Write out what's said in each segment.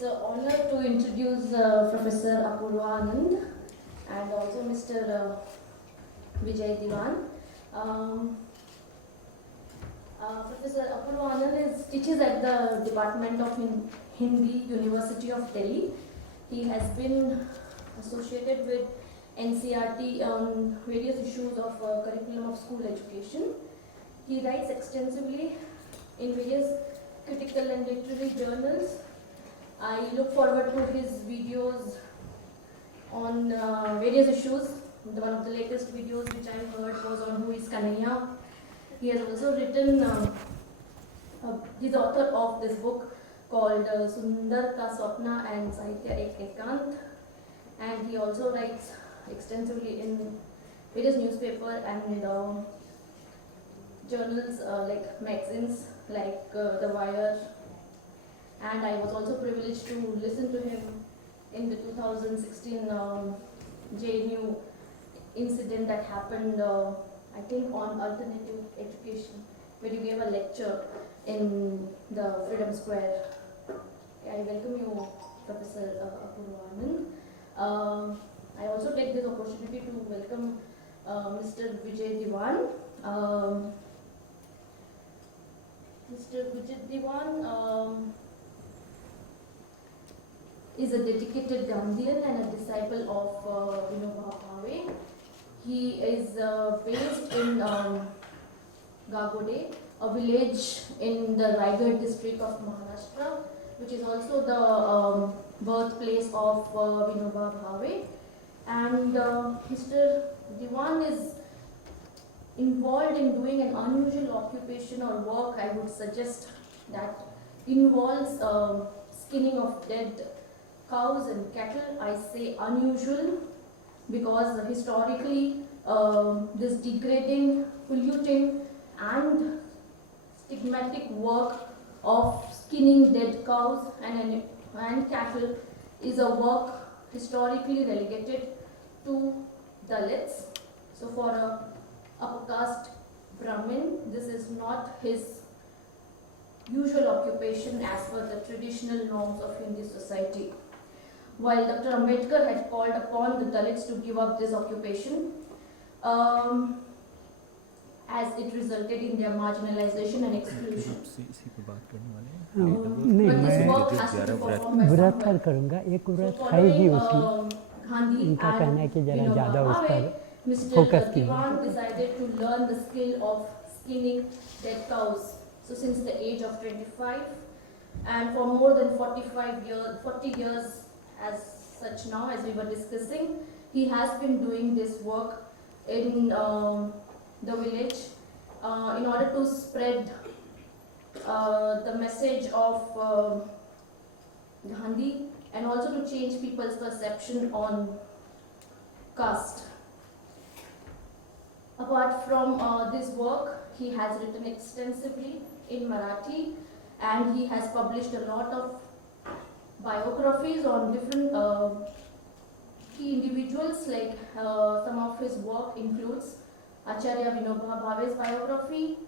It's an honor to introduce Professor Apurva Anand and also Mr. Vijay Diwan. Um, Professor Apurva Anand teaches at the Department of Hindi, University of Delhi. He has been associated with NCRT on various issues of curriculum of school education. He writes extensively in various critical and literary journals. I look forward to his videos on various issues. One of the latest videos which I heard was on Who is Kanhaiya. He has also written, he's author of this book called Sundar Ka Swapna and Sahitya Ek Ekant. And he also writes extensively in various newspapers and journals like magazines like The Wire. And I was also privileged to listen to him in the 2016 JNU incident that happened, I think, on alternative education, where you gave a lecture in the Freedom Square. I welcome you, Professor Apurva Anand. I also take this opportunity to welcome Mr. Vijay Diwan. Mr. Vijay Diwan is a dedicated Gandhian and a disciple of Vinoba Bhave. He is based in Gagode, a village in the Raigad district of Maharashtra, which is also the birthplace of Vinoba Bhave. And Mr. Diwan is involved in doing an unusual occupation or work, I would suggest, that involves skinning of dead cows and cattle. I say unusual because historically this degrading, polluting and stigmatic work of skinning dead cows and cattle is a work historically relegated to Dalits. So for a upper caste Brahmin, this is not his usual occupation as per the traditional norms of Hindu society. While Dr. Ambedkar had called upon the Dalits to give up this occupation, as it resulted in their marginalization and exclusion. नहीं, मैं व्रत पर करूँगा, एक व्रत है ही उसमें, इनका कहना है कि ज़रा ज़्यादा उस पर फोकस कीजिए। Diwan decided to learn the skill of skinning dead cows. So since the age of 25, and for more than 40 years as such now, as we were discussing, he has been doing this work in the village in order to spread the message of Gandhi and also to change people's perception on caste. Apart from this work, he has written extensively in Marathi and he has published a lot of biographies on different key individuals, like some of his work includes Acharya Vinoba Bhave's biography,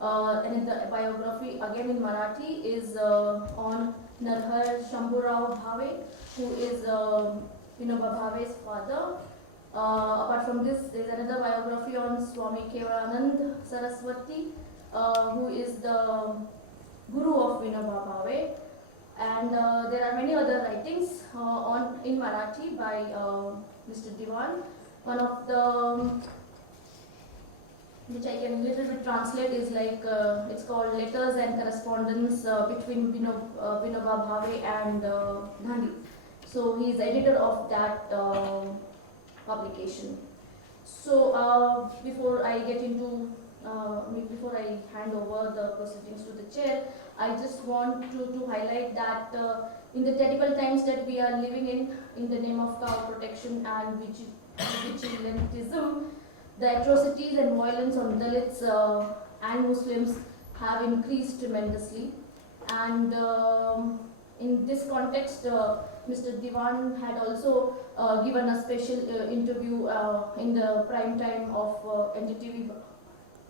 and the biography again in Marathi is on Narhar Shambhurao Bhave, who is Vinoba Bhave's father. Apart from this, there is another biography on Swami Kevalanand Saraswati, who is the guru of Vinoba Bhave. And there are many other writings in Marathi by Mr. Diwan. One of the which I can little bit translate is like it's called Letters and Correspondence between Vinoba Bhave and Gandhi. So he is editor of that publication. So before I get into before I hand over the proceedings to the chair, I just want to highlight that in the terrible times that we are living in the name of cow protection and vigilantism, the atrocities and violence on Dalits and Muslims have increased tremendously. And in this context, Mr. Diwan had also given a special interview in the prime time of NDTV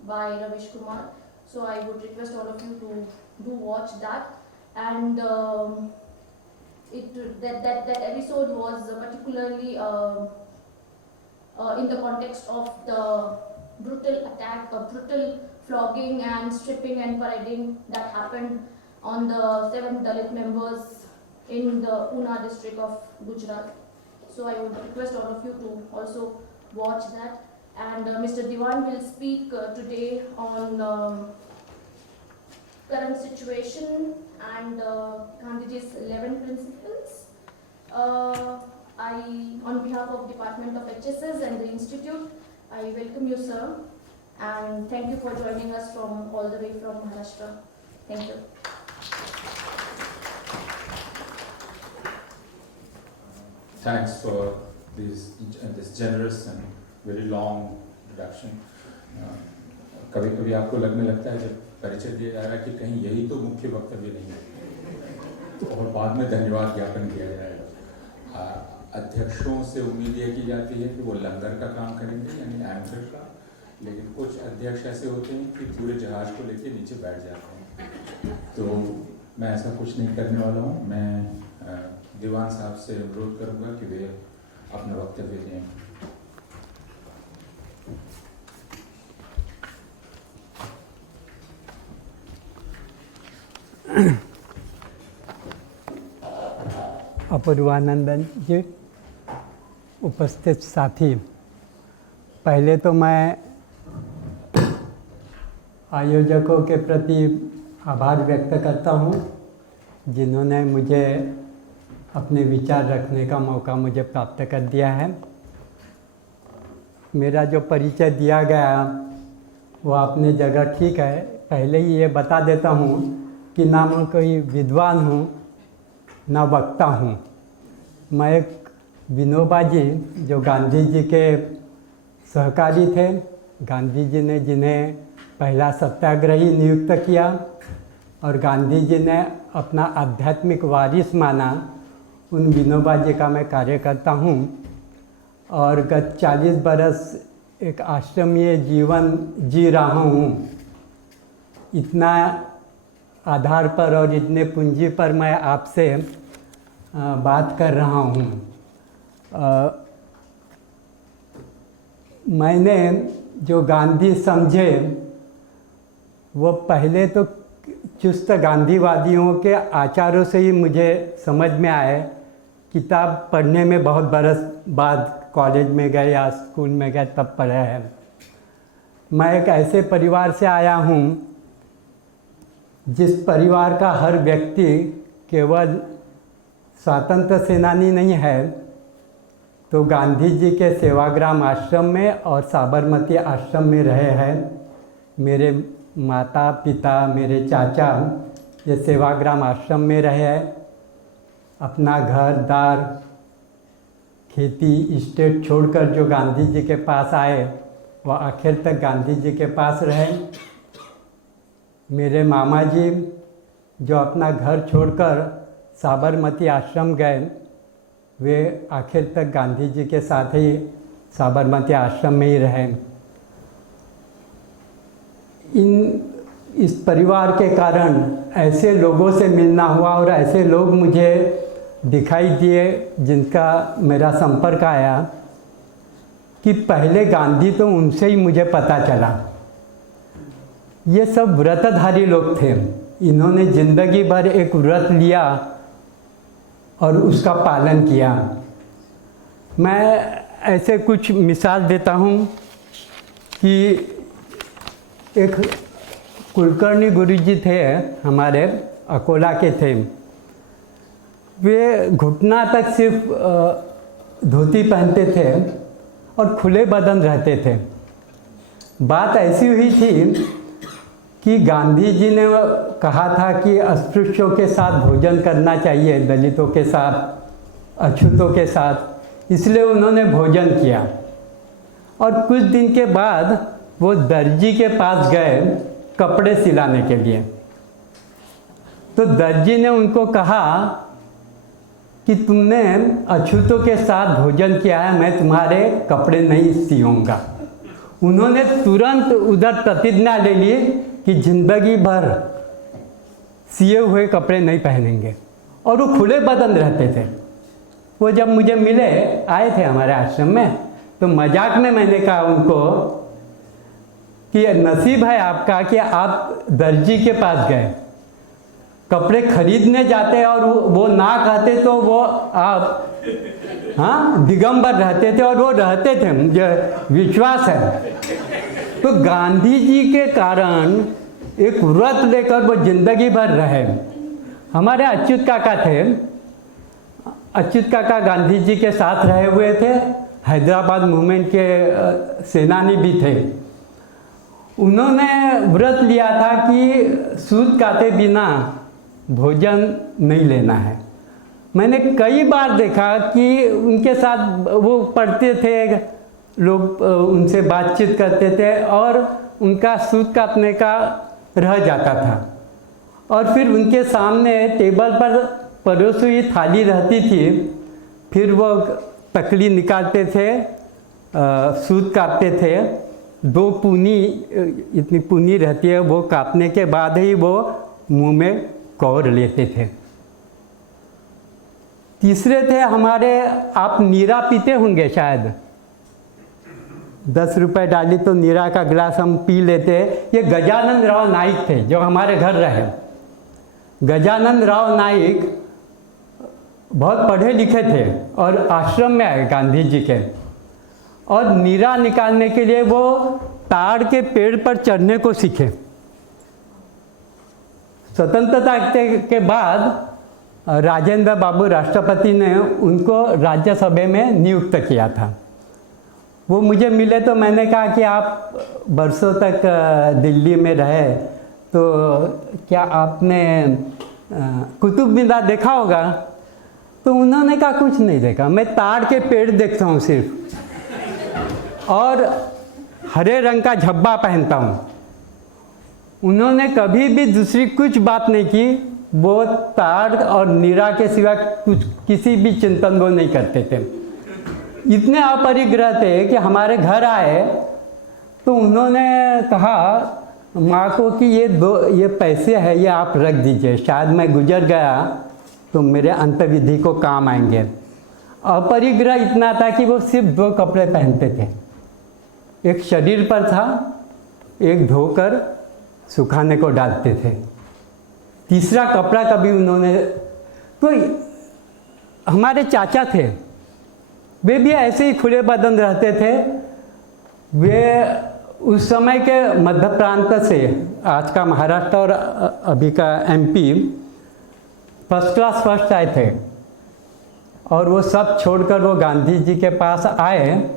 by Ravish Kumar. So I would request all of you to do watch that. And that episode was particularly in the context of the brutal attack, brutal flogging and stripping and parading that happened on the 7 Dalit members in the Una district of Gujarat. So I would request all of you to also watch that. And Mr. Diwan will speak today on current situation and Gandhiji's 11 principles. On behalf of Department of HSS and the Institute, I welcome you, sir, and thank you for joining us from all the way from Maharashtra. Thank you. Thanks for this generous and very long introduction. कभी कभी आपको लगने लगता है जब परिचय दिया जा रहा है कि कहीं यही तो मुख्य वक्तव्य नहीं है और बाद में धन्यवाद ज्ञापन किया जाएगा। अध्यक्षों से उम्मीद ये की जाती है कि वो लंगर का काम करेंगे यानी एंकर का, लेकिन कुछ अध्यक्ष ऐसे होते हैं कि पूरे जहाज को लेके नीचे बैठ जाते हैं। तो मैं ऐसा कुछ नहीं करने वाला हूँ। मैं दीवान साहब से अनुरोध करूँगा कि वे अपना वक्तव्य दें। अपूर्वानंदन जी, उपस्थित साथी, पहले तो मैं आयोजकों के प्रति आभार व्यक्त करता हूँ जिन्होंने मुझे अपने विचार रखने का मौका मुझे प्राप्त कर दिया है। मेरा जो परिचय दिया गया वो अपनी जगह ठीक है। पहले ही ये बता देता हूँ कि ना मैं कोई विद्वान हूँ ना वक्ता हूँ। मैं एक विनोबा जी जो गांधी जी के सहकारी थे, गांधी जी ने जिन्हें पहला सत्याग्रही नियुक्त किया और गांधी जी ने अपना आध्यात्मिक वारिस माना, उन विनोबा जी का मैं कार्य करता हूँ और गत 40 बरस एक आश्रमीय जीवन जी रहा हूँ। इतना आधार पर और इतने पूंजी पर मैं आपसे बात कर रहा हूँ। मैंने जो गांधी समझे वो पहले तो चुस्त गांधीवादियों के आचारों से ही मुझे समझ में आए। किताब पढ़ने में बहुत बरस बाद कॉलेज में गए या स्कूल में गए तब पढ़े हैं। मैं एक ऐसे परिवार से आया हूँ जिस परिवार का हर व्यक्ति केवल स्वतंत्र सेनानी नहीं है तो गांधी जी के सेवाग्राम आश्रम में और साबरमती आश्रम में रहे हैं। मेरे माता पिता, मेरे चाचा ये सेवाग्राम आश्रम में रहे हैं। अपना घर दार खेती इस्टेट छोड़कर जो गांधी जी के पास आए वह आखिर तक गांधी जी के पास रहे। मेरे मामा जी जो अपना घर छोड़कर साबरमती आश्रम गए, वे आखिर तक गांधी जी के साथ ही साबरमती आश्रम में ही रहे। इस परिवार के कारण ऐसे लोगों से मिलना हुआ और ऐसे लोग मुझे दिखाई दिए जिनका मेरा संपर्क आया कि पहले गांधी तो उनसे ही मुझे पता चला। ये सब व्रतधारी लोग थे। इन्होंने जिंदगी भर एक व्रत लिया और उसका पालन किया। मैं ऐसे कुछ मिसाल देता हूँ कि एक कुलकर्णी गुरुजी थे, हमारे अकोला के थे। वे घुटना तक सिर्फ धोती पहनते थे और खुले बदन रहते थे। बात ऐसी हुई थी कि गांधी जी ने कहा था कि अस्पृश्यों के साथ भोजन करना चाहिए, दलितों के साथ, अछूतों के साथ, इसलिए उन्होंने भोजन किया। और कुछ दिन के बाद वो दर्जी के पास गए कपड़े सिलाने के लिए। तो दर्जी ने उनको कहा कि तुमने अछूतों के साथ भोजन किया है, मैं तुम्हारे कपड़े नहीं सियूंगा। उन्होंने तुरंत उधर प्रतिज्ञा ले ली कि जिंदगी भर सिए हुए कपड़े नहीं पहनेंगे और वो खुले बदन रहते थे। वो जब मुझे मिले, आए थे हमारे आश्रम में, तो मजाक में मैंने कहा उनको कि नसीब है आपका कि आप दर्जी के पास गए, कपड़े खरीदने जाते और वो ना कहते तो वो आप दिगंबर रहते थे, और वो रहते थे, मुझे विश्वास है। तो गांधी जी के कारण एक व्रत लेकर वो जिंदगी भर रहे। हमारे अच्युत काका थे, अच्युत काका गांधी जी के साथ रहे हुए थे, हैदराबाद मूवमेंट के सेनानी भी थे। उन्होंने व्रत लिया था कि सूद काटे बिना भोजन नहीं लेना है। मैंने कई बार देखा कि उनके साथ वो पढ़ते थे, लोग उनसे बातचीत करते थे और उनका सूद काटने का रह जाता था, और फिर उनके सामने टेबल पर परोसी हुई थाली रहती थी, फिर वो तकली निकालते थे, सूद काटते थे, 2 पूनी, इतनी पूनी रहती है, वो काटने के बाद ही वो मुंह में कौर लेते थे। तीसरे थे हमारे, आप नीरा पीते होंगे शायद, 10 रुपए डाली तो नीरा का गिलास हम पी लेते। ये गजानन राव नाइक थे जो हमारे घर रहे। गजानन राव नाइक बहुत पढ़े लिखे थे और आश्रम में आए गांधी जी के, और नीरा निकालने के लिए वो ताड़ के पेड़ पर चढ़ने को सीखे। स्वतंत्रता के बाद राजेंद्र बाबू राष्ट्रपति ने उनको राज्यसभा में नियुक्त किया था। वो मुझे मिले तो मैंने कहा कि आप बरसों तक दिल्ली में रहे, तो क्या आपने कुतुब मीनार देखा होगा? तो उन्होंने कहा कुछ नहीं देखा, मैं ताड़ के पेड़ देखता हूँ सिर्फ, और हरे रंग का झब्बा पहनता हूँ। उन्होंने कभी भी दूसरी कुछ बात नहीं की। वो ताड़ और नीरा के सिवा कुछ किसी भी चिंतन को नहीं करते थे। इतने अपरिग्रह थे कि हमारे घर आए तो उन्होंने कहा माँ को कि ये पैसे है, ये आप रख दीजिए, शायद मैं गुजर गया तो मेरे अंतविधि को काम आएंगे। अपरिग्रह इतना था कि वो सिर्फ 2 कपड़े पहनते थे, एक शरीर पर था, एक धोकर सुखाने को डालते थे, तीसरा कपड़ा कभी उन्होंने। तो हमारे चाचा थे, वे भी ऐसे ही खुले बदन रहते थे। वे उस समय के मध्य प्रांत से, आज का महाराष्ट्र और अभी का MP, फर्स्ट क्लास फर्स्ट आए थे, और वो सब छोड़कर वो गांधी जी के पास आए।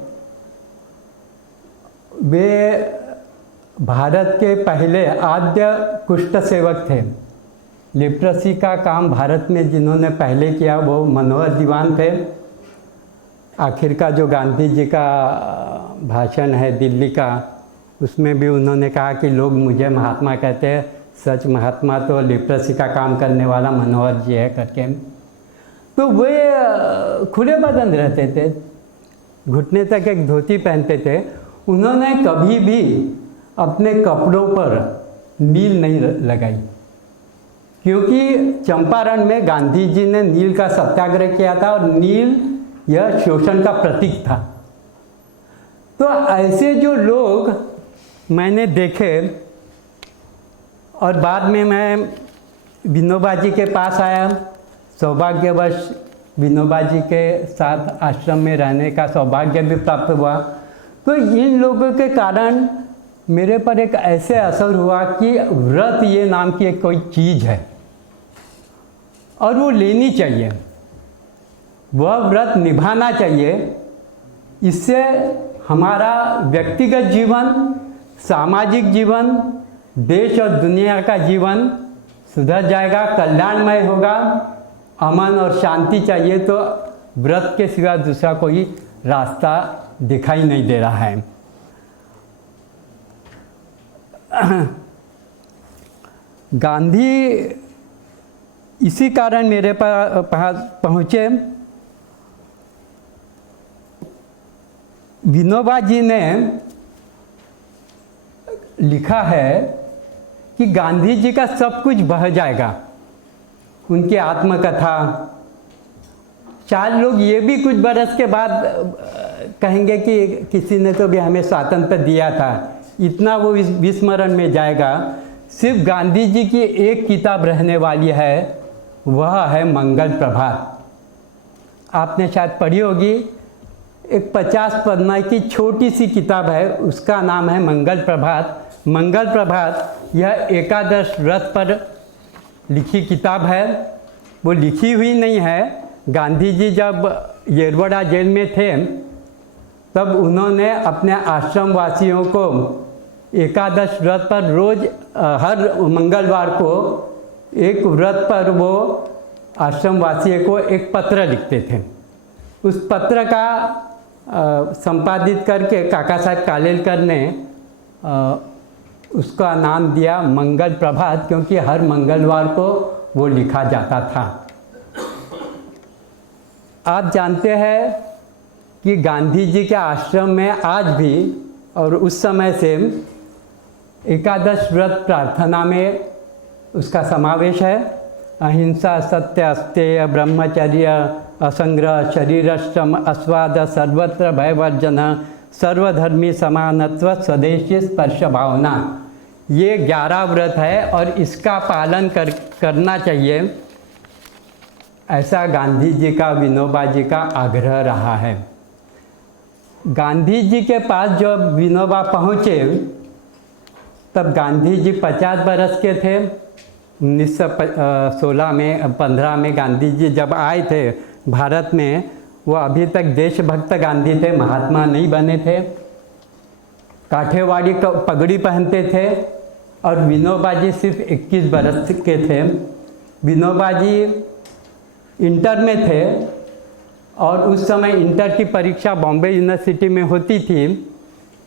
वे भारत के पहले आद्य कुष्ठ सेवक थे। लिप्रेसी का काम भारत में जिन्होंने पहले किया वो मनोहर दीवान थे। आखिर का जो गांधी जी का भाषण है दिल्ली का, उसमें भी उन्होंने कहा कि लोग मुझे महात्मा कहते हैं, सच महात्मा तो लिप्रेसी का काम करने वाला मनोहर जी है करके। तो वे खुले बदन रहते थे, घुटने तक एक धोती पहनते थे। उन्होंने कभी भी अपने कपड़ों पर नील नहीं लगाई, क्योंकि चंपारण में गांधी जी ने नील का सत्याग्रह किया था, और नील यह शोषण का प्रतीक था। तो ऐसे जो लोग मैंने देखे, और बाद में मैं विनोबा जी के पास आया। सौभाग्यवश विनोबा जी के साथ आश्रम में रहने का सौभाग्य भी प्राप्त हुआ। तो इन लोगों के कारण मेरे पर एक ऐसे असर हुआ कि व्रत ये नाम की एक कोई चीज़ है और वो लेनी चाहिए, वह व्रत निभाना चाहिए। इससे हमारा व्यक्तिगत जीवन, सामाजिक जीवन, देश और दुनिया का जीवन सुधर जाएगा, कल्याणमय होगा। अमन और शांति चाहिए तो व्रत के सिवा दूसरा कोई रास्ता दिखाई नहीं दे रहा है। गांधी इसी कारण मेरे पास पहुँचे। विनोबा जी ने लिखा है कि गांधी जी का सब कुछ बह जाएगा उनकी आत्मकथा। चार लोग ये भी कुछ बरस के बाद कहेंगे कि किसी ने तो भी हमें स्वातंत्र दिया था, इतना वो विस्मरण में जाएगा। सिर्फ गांधी जी की एक किताब रहने वाली है, वह है मंगल प्रभात। आपने शायद पढ़ी होगी, एक 50 पन्ना की छोटी सी किताब है, उसका नाम है मंगल प्रभात। मंगल प्रभात यह एकादश व्रत पर लिखी किताब है। वो लिखी हुई नहीं है, गांधी जी जब येरवड़ा जेल में थे तब उन्होंने अपने आश्रम वासियों को एकादश व्रत पर रोज़ हर मंगलवार को एक व्रत पर वो आश्रम वासियों को एक पत्र लिखते थे। उस पत्र का संपादित करके काका साहब कालेलकर ने उसका नाम दिया मंगल प्रभात, क्योंकि हर मंगलवार को वो लिखा जाता था। आप जानते हैं कि गांधी जी के आश्रम में आज भी और उस समय से एकादश व्रत प्रार्थना में उसका समावेश है। अहिंसा, सत्य, अस्तेय, ब्रह्मचर्य, असंग्रह, शरीरश्रम, अस्वाद, सर्वत्र भयवर्जन, सर्वधर्मी समानत्व, स्वदेशी स्पर्श भावना, ये 11 व्रत है और इसका पालन करना चाहिए, ऐसा गांधी जी का, विनोबा जी का आग्रह रहा है। गांधी जी के पास जब विनोबा पहुँचे तब गांधी जी 50 बरस के थे। 1916 में 15 में गांधी जी जब आए थे भारत में, वो अभी तक देशभक्त गांधी थे, महात्मा नहीं बने थे। काठेवाड़ी पगड़ी पहनते थे और विनोबा जी सिर्फ 21 बरस के थे। विनोबा जी इंटर में थे और उस समय इंटर की परीक्षा बॉम्बे यूनिवर्सिटी में होती थी,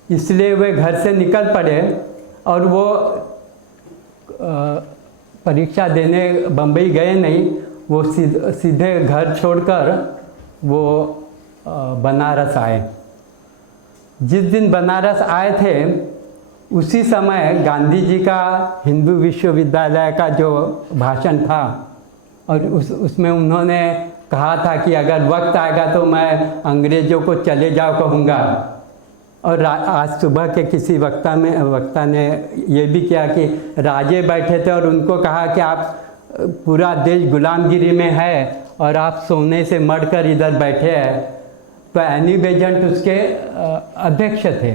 इसलिए वे घर से निकल पड़े और वो परीक्षा देने बम्बई गए नहीं। वो सीधे घर छोड़कर वो बनारस आए। जिस दिन बनारस आए थे उसी समय गांधी जी का हिंदू विश्वविद्यालय का जो भाषण था और उसमें उन्होंने कहा था कि अगर वक्त आएगा तो मैं अंग्रेज़ों को चले जाओ कहूँगा। और आज सुबह के किसी वक्ता ने ये भी किया कि राजे बैठे थे और उनको कहा कि आप पूरा देश गुलामगिरी में है और आप सोने से मरकर इधर बैठे हैं। तो एनी बेजेंट उसके अध्यक्ष थे।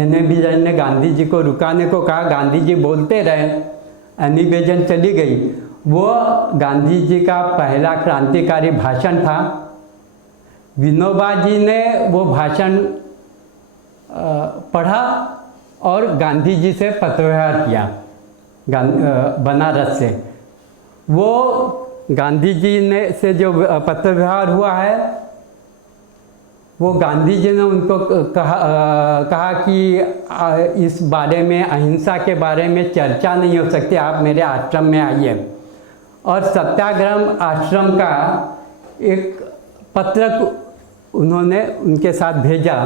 एनी बेजेंट ने गांधी जी को रुकाने को कहा, गांधी जी बोलते रहे, एनी बेजेंट चली गई। वो गांधी जी का पहला क्रांतिकारी भाषण था। विनोबा जी ने वो भाषण पढ़ा और गांधी जी से पत्रव्यवहार किया बनारस से। वो गांधी जी ने से जो पत्रव्यवहार हुआ है, वो गांधी जी ने उनको कहा कि इस बारे में, अहिंसा के बारे में चर्चा नहीं हो सकती, आप मेरे आश्रम में आइए। और सत्याग्रह आश्रम का एक पत्र उन्होंने उनके साथ भेजा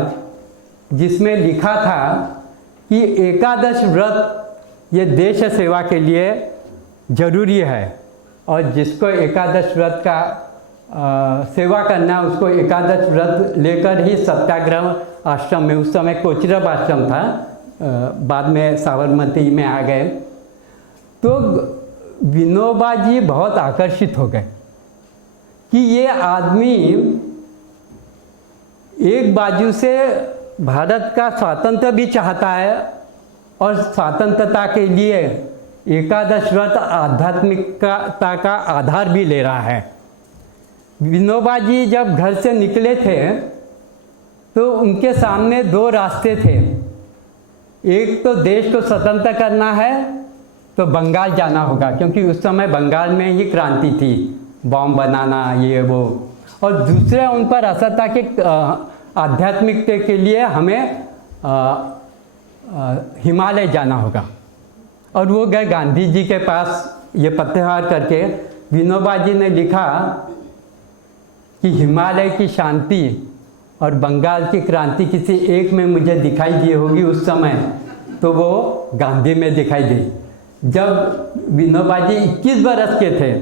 जिसमें लिखा था कि एकादश व्रत ये देश सेवा के लिए जरूरी है और जिसको एकादश व्रत का सेवा करना है उसको एकादश व्रत लेकर ही सत्याग्रह आश्रम में, उस समय कोचरब आश्रम था, बाद में साबरमती में आ गए। तो विनोबा जी बहुत आकर्षित हो गए कि ये आदमी एक बाजू से भारत का स्वातंत्र्य भी चाहता है और स्वतंत्रता के लिए एकादश व्रत आध्यात्मिकता का आधार भी ले रहा है। विनोबा जी जब घर से निकले थे तो उनके सामने 2 रास्ते थे। एक तो देश को स्वतंत्र करना है तो बंगाल जाना होगा, क्योंकि उस समय बंगाल में ही क्रांति थी, बॉम्ब बनाना ये वो। और दूसरा उन पर असर था कि आध्यात्मिकता के लिए हमें हिमालय जाना होगा। और वो गए गांधी जी के पास ये पत्रव्यवहार करके। विनोबा जी ने लिखा कि हिमालय की शांति और बंगाल की क्रांति किसी एक में मुझे दिखाई दी होगी उस समय, तो वो गांधी में दिखाई दी। जब विनोबा जी 21 बरस के थे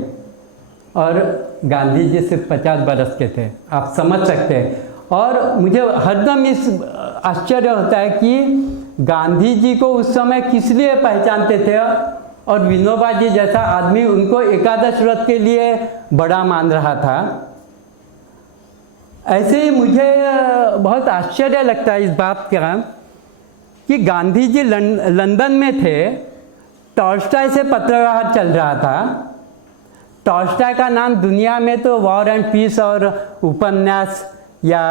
और गांधी जी सिर्फ 50 बरस के थे, आप समझ सकते हैं। और मुझे हरदम इस आश्चर्य होता है कि गांधी जी को उस समय किस लिए पहचानते थे और विनोबा जी जैसा आदमी उनको एकादश व्रत के लिए बड़ा मान रहा था। ऐसे ही मुझे बहुत आश्चर्य लगता है इस बात का कि गांधी जी लंदन में थे, टॉल्स्टॉय से पत्र व्यवहार चल रहा था। टॉल्स्टॉय का नाम दुनिया में तो वॉर एंड पीस और उपन्यास या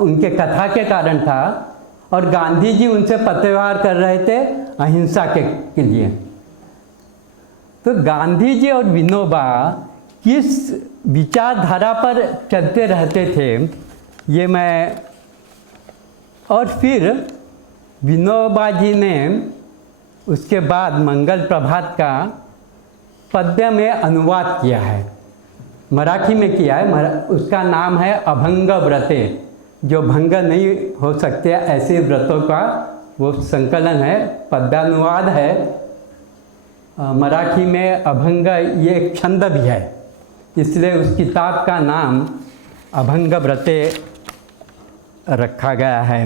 उनके कथा के कारण था, और गांधी जी उनसे पत्र व्यवहार कर रहे थे अहिंसा के लिए। तो गांधी जी और विनोबा किस विचारधारा पर चलते रहते थे ये मैं, और फिर विनोबा जी ने उसके बाद मंगल प्रभात का पद्य में अनुवाद किया है, मराठी में किया है। उसका नाम है अभंग व्रते, जो भंग नहीं हो सकते ऐसे व्रतों का वो संकलन है, पद्यानुवाद है। मराठी में अभंग ये एक छंद भी है, इसलिए उस किताब का नाम अभंग व्रते रखा गया है।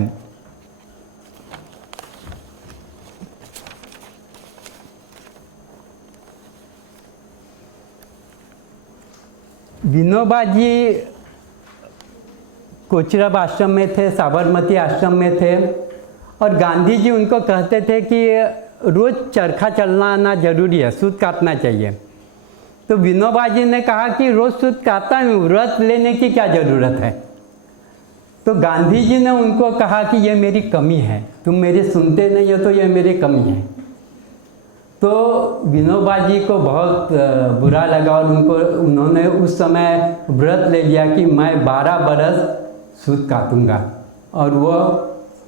विनोबा जी कोचरब आश्रम में थे, साबरमती आश्रम में थे, और गांधी जी उनको कहते थे कि रोज़ चरखा चलाना जरूरी है, सूत काटना चाहिए। तो विनोबा जी ने कहा कि रोज़ सूत काटता हूँ, व्रत लेने की क्या ज़रूरत है। तो गांधी जी ने उनको कहा कि ये मेरी कमी है, तुम मेरी सुनते नहीं हो तो ये मेरी कमी है। तो विनोबा जी को बहुत बुरा लगा और उन्होंने उस समय व्रत ले लिया कि मैं 12 बरस सूत काटूंगा, और वो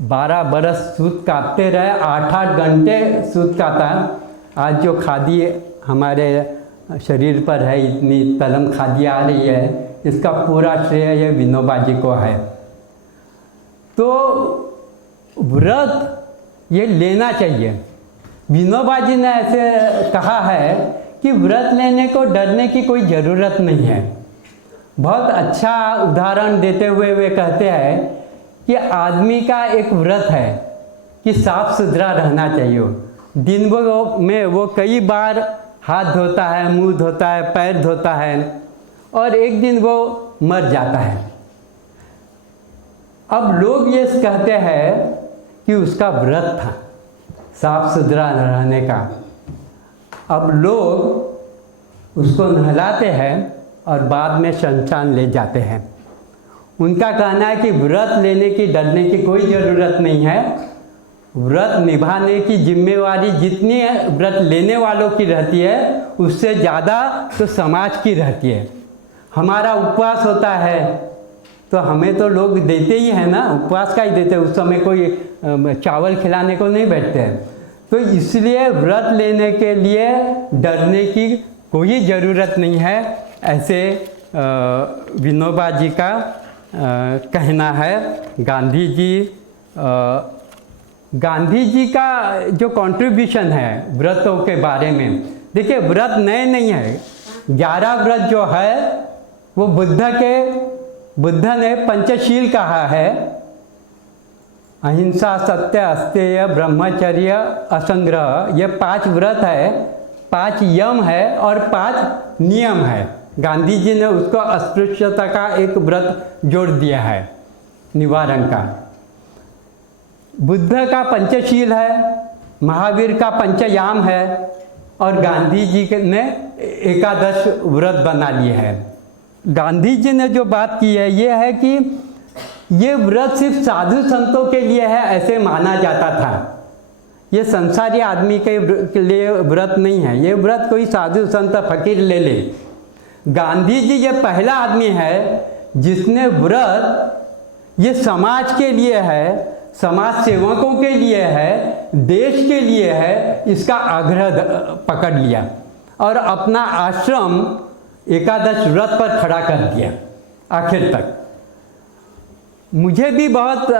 12 बरस सूत काटते रहे, 8-8 घंटे सूत काटा। आज जो खादी हमारे शरीर पर है, इतनी तलम खादी आ रही है, इसका पूरा श्रेय ये विनोबा जी को है। तो व्रत ये लेना चाहिए। विनोबा जी ने ऐसे कहा है कि व्रत लेने को डरने की कोई ज़रूरत नहीं है। बहुत अच्छा उदाहरण देते हुए वे कहते हैं कि आदमी का एक व्रत है कि साफ सुथरा रहना चाहिए। दिन में वो कई बार हाथ धोता है, मुंह धोता है, पैर धोता है, और एक दिन वो मर जाता है। अब लोग ये कहते हैं कि उसका व्रत था साफ सुथरा रहने का। अब लोग उसको नहलाते हैं और बाद में शमशान ले जाते हैं। उनका कहना है कि व्रत लेने की डरने की कोई ज़रूरत नहीं है। व्रत निभाने की जिम्मेवारी जितनी व्रत लेने वालों की रहती है उससे ज़्यादा तो समाज की रहती है। हमारा उपवास होता है तो हमें तो लोग देते ही हैं ना, उपवास का ही देते हैं, उस समय कोई चावल खिलाने को नहीं बैठते हैं। तो इसलिए व्रत लेने के लिए डरने की कोई ज़रूरत नहीं है, ऐसे विनोबा जी का कहना है। गांधी जी का जो कंट्रीब्यूशन है व्रतों के बारे में, देखिए व्रत नए नहीं है। 11 व्रत जो है वो बुद्ध ने पंचशील कहा है, अहिंसा, सत्य, अस्तेय, ब्रह्मचर्य, असंग्रह। ये 5 व्रत है, 5 यम है और 5 नियम है। गांधी जी ने उसको अस्पृश्यता का एक व्रत जोड़ दिया है, निवारण का। बुद्ध का पंचशील है, महावीर का पंचयाम है, और गांधी जी ने एकादश व्रत बना लिए हैं। गांधी जी ने जो बात की है ये है कि ये व्रत सिर्फ साधु संतों के लिए है ऐसे माना जाता था। ये संसारी आदमी के लिए व्रत नहीं है, ये व्रत कोई साधु संत फकीर ले ले। गांधी जी ये पहला आदमी है जिसने व्रत ये समाज के लिए है, समाज सेवकों के लिए है, देश के लिए है, इसका आग्रह पकड़ लिया और अपना आश्रम एकादश व्रत पर खड़ा कर दिया आखिर तक। मुझे भी बहुत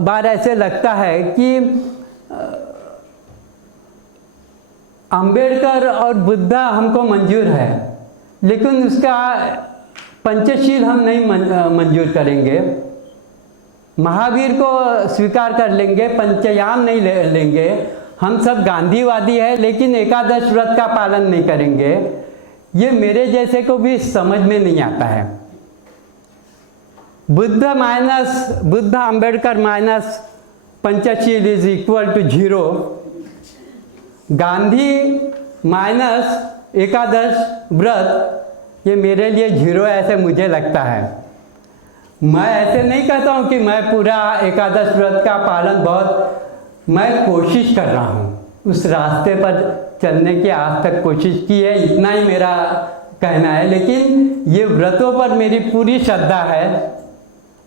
बार ऐसे लगता है कि अंबेडकर और बुद्धा हमको मंजूर है, लेकिन उसका पंचशील हम नहीं मंजूर करेंगे। महावीर को स्वीकार कर लेंगे, पंचयाम नहीं लेंगे। हम सब गांधीवादी है, लेकिन एकादश व्रत का पालन नहीं करेंगे। ये मेरे जैसे को भी समझ में नहीं आता है। Buddha Ambedkar minus Panchsheel is equal to 0। Gandhi minus एकादश व्रत, ये मेरे लिए 0 ऐसे मुझे लगता है। मैं ऐसे नहीं कहता हूँ कि मैं पूरा एकादश व्रत का पालन मैं कोशिश कर रहा हूँ, उस रास्ते पर चलने की आज तक कोशिश की है, इतना ही मेरा कहना है। लेकिन ये व्रतों पर मेरी पूरी श्रद्धा है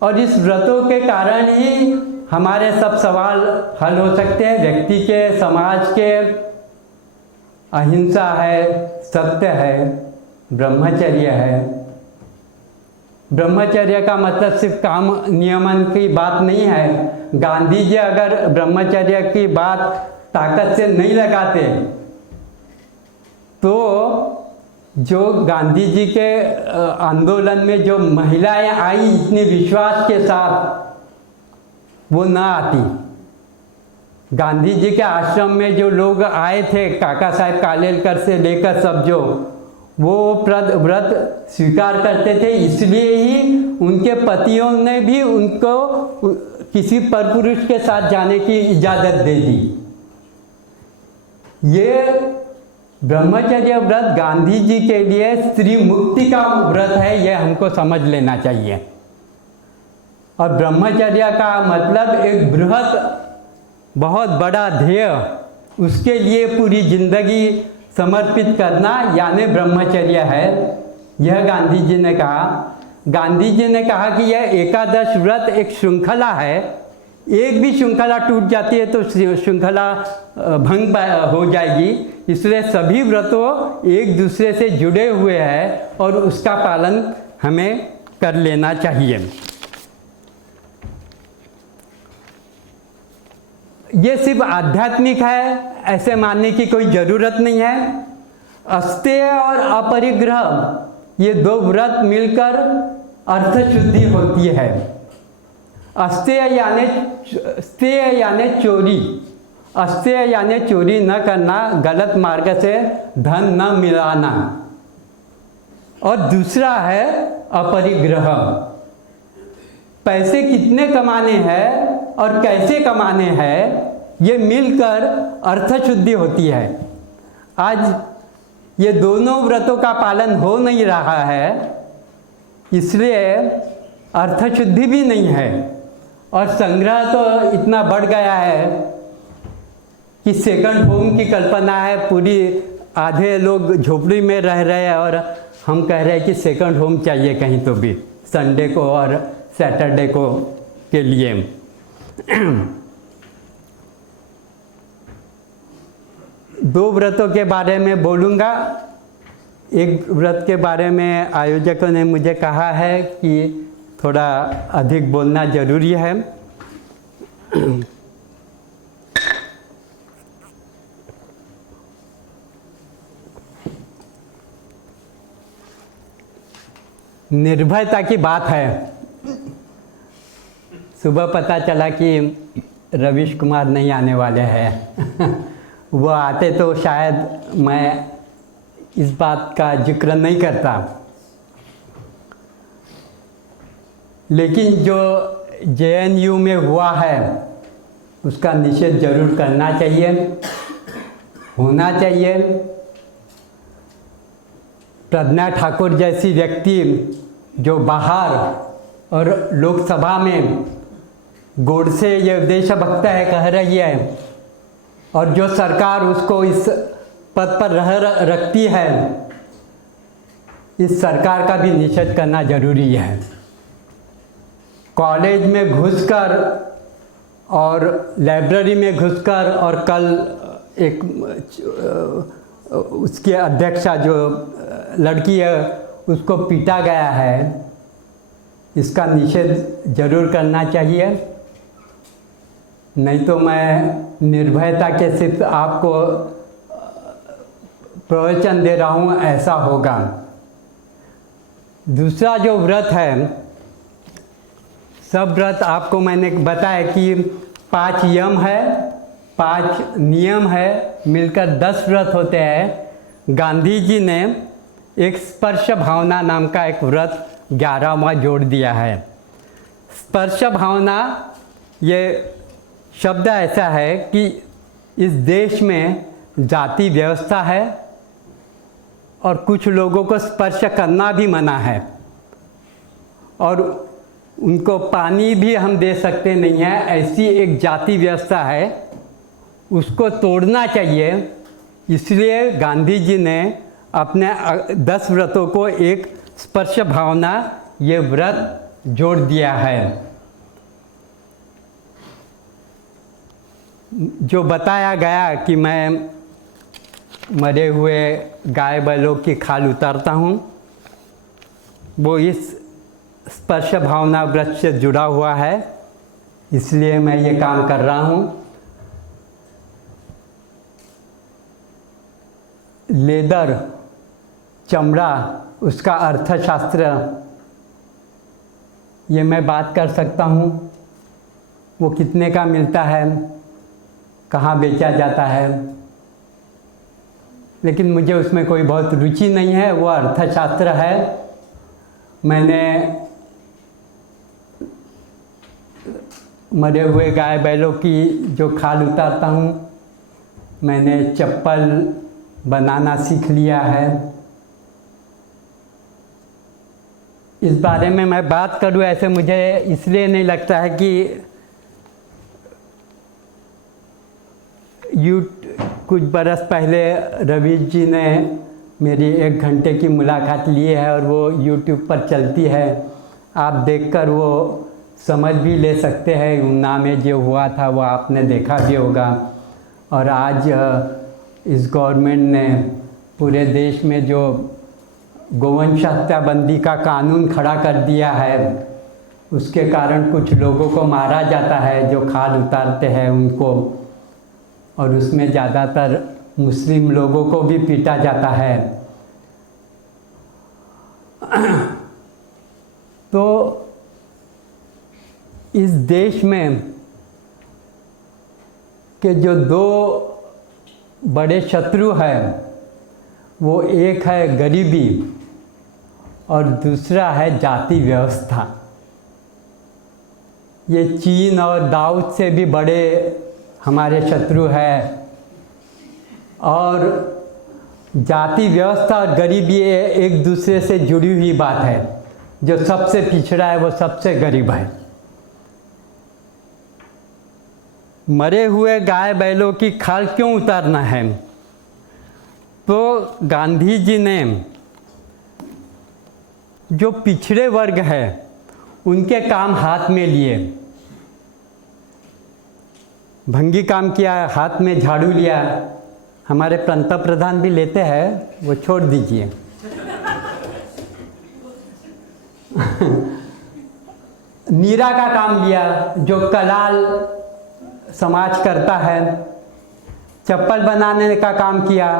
और इस व्रतों के कारण ही हमारे सब सवाल हल हो सकते हैं। व्यक्ति के, समाज के, अहिंसा है, सत्य है, ब्रह्मचर्य है। ब्रह्मचर्य का मतलब सिर्फ काम नियमन की बात नहीं है। गांधी जी अगर ब्रह्मचर्य की बात ताकत से नहीं लगाते तो जो गांधी जी के आंदोलन में जो महिलाएं आई इतने विश्वास के साथ, वो ना आती। गांधी जी के आश्रम में जो लोग आए थे, काका साहेब कालेलकर से लेकर सब, जो वो व्रत स्वीकार करते थे, इसलिए ही उनके पतियों ने भी उनको किसी परपुरुष के साथ जाने की इजाज़त दे दी। ये ब्रह्मचर्य व्रत गांधी जी के लिए स्त्री मुक्ति का व्रत है, ये हमको समझ लेना चाहिए। और ब्रह्मचर्य का मतलब एक बृहत, बहुत बड़ा ध्येय, उसके लिए पूरी जिंदगी समर्पित करना, यानी ब्रह्मचर्य है। यह गांधी जी ने कहा। गांधी जी ने कहा कि यह एकादश व्रत एक श्रृंखला है, एक भी श्रृंखला टूट जाती है तो श्रृंखला भंग हो जाएगी। इसलिए सभी व्रतों एक दूसरे से जुड़े हुए हैं और उसका पालन हमें कर लेना चाहिए। ये सिर्फ आध्यात्मिक है ऐसे मानने की कोई ज़रूरत नहीं है। अस्तेय और अपरिग्रह, ये 2 व्रत मिलकर अर्थ शुद्धि होती है। अस्तेय यानी चोरी, अस्तेय यानी चोरी न करना, गलत मार्ग से धन न मिलाना। और दूसरा है अपरिग्रह, पैसे कितने कमाने हैं और कैसे कमाने हैं, ये मिलकर अर्थ शुद्धि होती है। आज ये दोनों व्रतों का पालन हो नहीं रहा है, इसलिए अर्थ शुद्धि भी नहीं है। और संग्रह तो इतना बढ़ गया है कि सेकंड होम की कल्पना है। पूरी आधे लोग झोपड़ी में रह रहे हैं और हम कह रहे हैं कि सेकंड होम चाहिए कहीं तो भी, संडे को और सैटरडे को के लिए। 2 व्रतों के बारे में बोलूँगा। एक व्रत के बारे में आयोजकों ने मुझे कहा है कि थोड़ा अधिक बोलना जरूरी है। निर्भयता की बात है। सुबह पता चला कि रवीश कुमार नहीं आने वाले हैं। वो आते तो शायद मैं इस बात का जिक्र नहीं करता, लेकिन जो JNU में हुआ है उसका निषेध जरूर करना चाहिए, होना चाहिए। प्रज्ञा ठाकुर जैसी व्यक्ति जो बाहर और लोकसभा में गोडसे ये देशभक्त है कह रही है, और जो सरकार उसको इस पद पर रखती है, इस सरकार का भी निषेध करना जरूरी है। कॉलेज में घुसकर और लाइब्रेरी में घुसकर, और कल एक उसकी अध्यक्षा जो लड़की है उसको पीटा गया है, इसका निषेध जरूर करना चाहिए। नहीं तो मैं निर्भयता के सिर्फ आपको प्रवचन दे रहा हूँ ऐसा होगा। दूसरा जो व्रत है, सब व्रत आपको मैंने बताया कि 5 यम है, 5 नियम है, मिलकर 10 व्रत होते हैं। गांधी जी ने एक स्पर्श भावना नाम का एक व्रत 11वां जोड़ दिया है। स्पर्श भावना, ये शब्द ऐसा है कि इस देश में जाति व्यवस्था है और कुछ लोगों को स्पर्श करना भी मना है और उनको पानी भी हम दे सकते नहीं हैं, ऐसी एक जाति व्यवस्था है, उसको तोड़ना चाहिए। इसलिए गांधी जी ने अपने 10 व्रतों को एक स्पर्श भावना ये व्रत जोड़ दिया है। जो बताया गया कि मैं मरे हुए गाय बैलों की खाल उतारता हूँ, वो इस स्पर्श भावना व्रत से जुड़ा हुआ है, इसलिए मैं ये काम कर रहा हूँ। लेदर, चमड़ा, उसका अर्थशास्त्र ये मैं बात कर सकता हूँ। वो कितने का मिलता है, कहाँ बेचा जाता है, लेकिन मुझे उसमें कोई बहुत रुचि नहीं है। वो अर्थशास्त्र है। मैंने मरे हुए गाय बैलों की जो खाल उतारता हूँ, मैंने चप्पल बनाना सीख लिया है। इस बारे में मैं बात करूँ ऐसे मुझे इसलिए नहीं लगता है कि कुछ बरस पहले रवि जी ने मेरी 1 घंटे की मुलाकात ली है और वो YouTube पर चलती है। आप देखकर वो समझ भी ले सकते हैं। ऊना में जो हुआ था वो आपने देखा भी होगा। और आज इस गवर्नमेंट ने पूरे देश में जो गोवंश हत्याबंदी का कानून खड़ा कर दिया है, उसके कारण कुछ लोगों को मारा जाता है जो खाल उतारते हैं उनको, और उसमें ज़्यादातर मुस्लिम लोगों को भी पीटा जाता है। तो इस देश में के जो 2 बड़े शत्रु हैं, वो एक है गरीबी और दूसरा है जाति व्यवस्था। ये चीन और दाऊद से भी बड़े हमारे शत्रु है। और जाति व्यवस्था और गरीबी एक दूसरे से जुड़ी हुई बात है। जो सबसे पिछड़ा है वो सबसे गरीब है। मरे हुए गाय बैलों की खाल क्यों उतारना है? तो गांधी जी ने जो पिछड़े वर्ग है उनके काम हाथ में लिए, भंगी काम किया, हाथ में झाड़ू लिया। हमारे पंत प्रधान भी लेते हैं, वो छोड़ दीजिए। नीरा का काम लिया, जो कलाल समाज करता है। चप्पल बनाने का काम किया,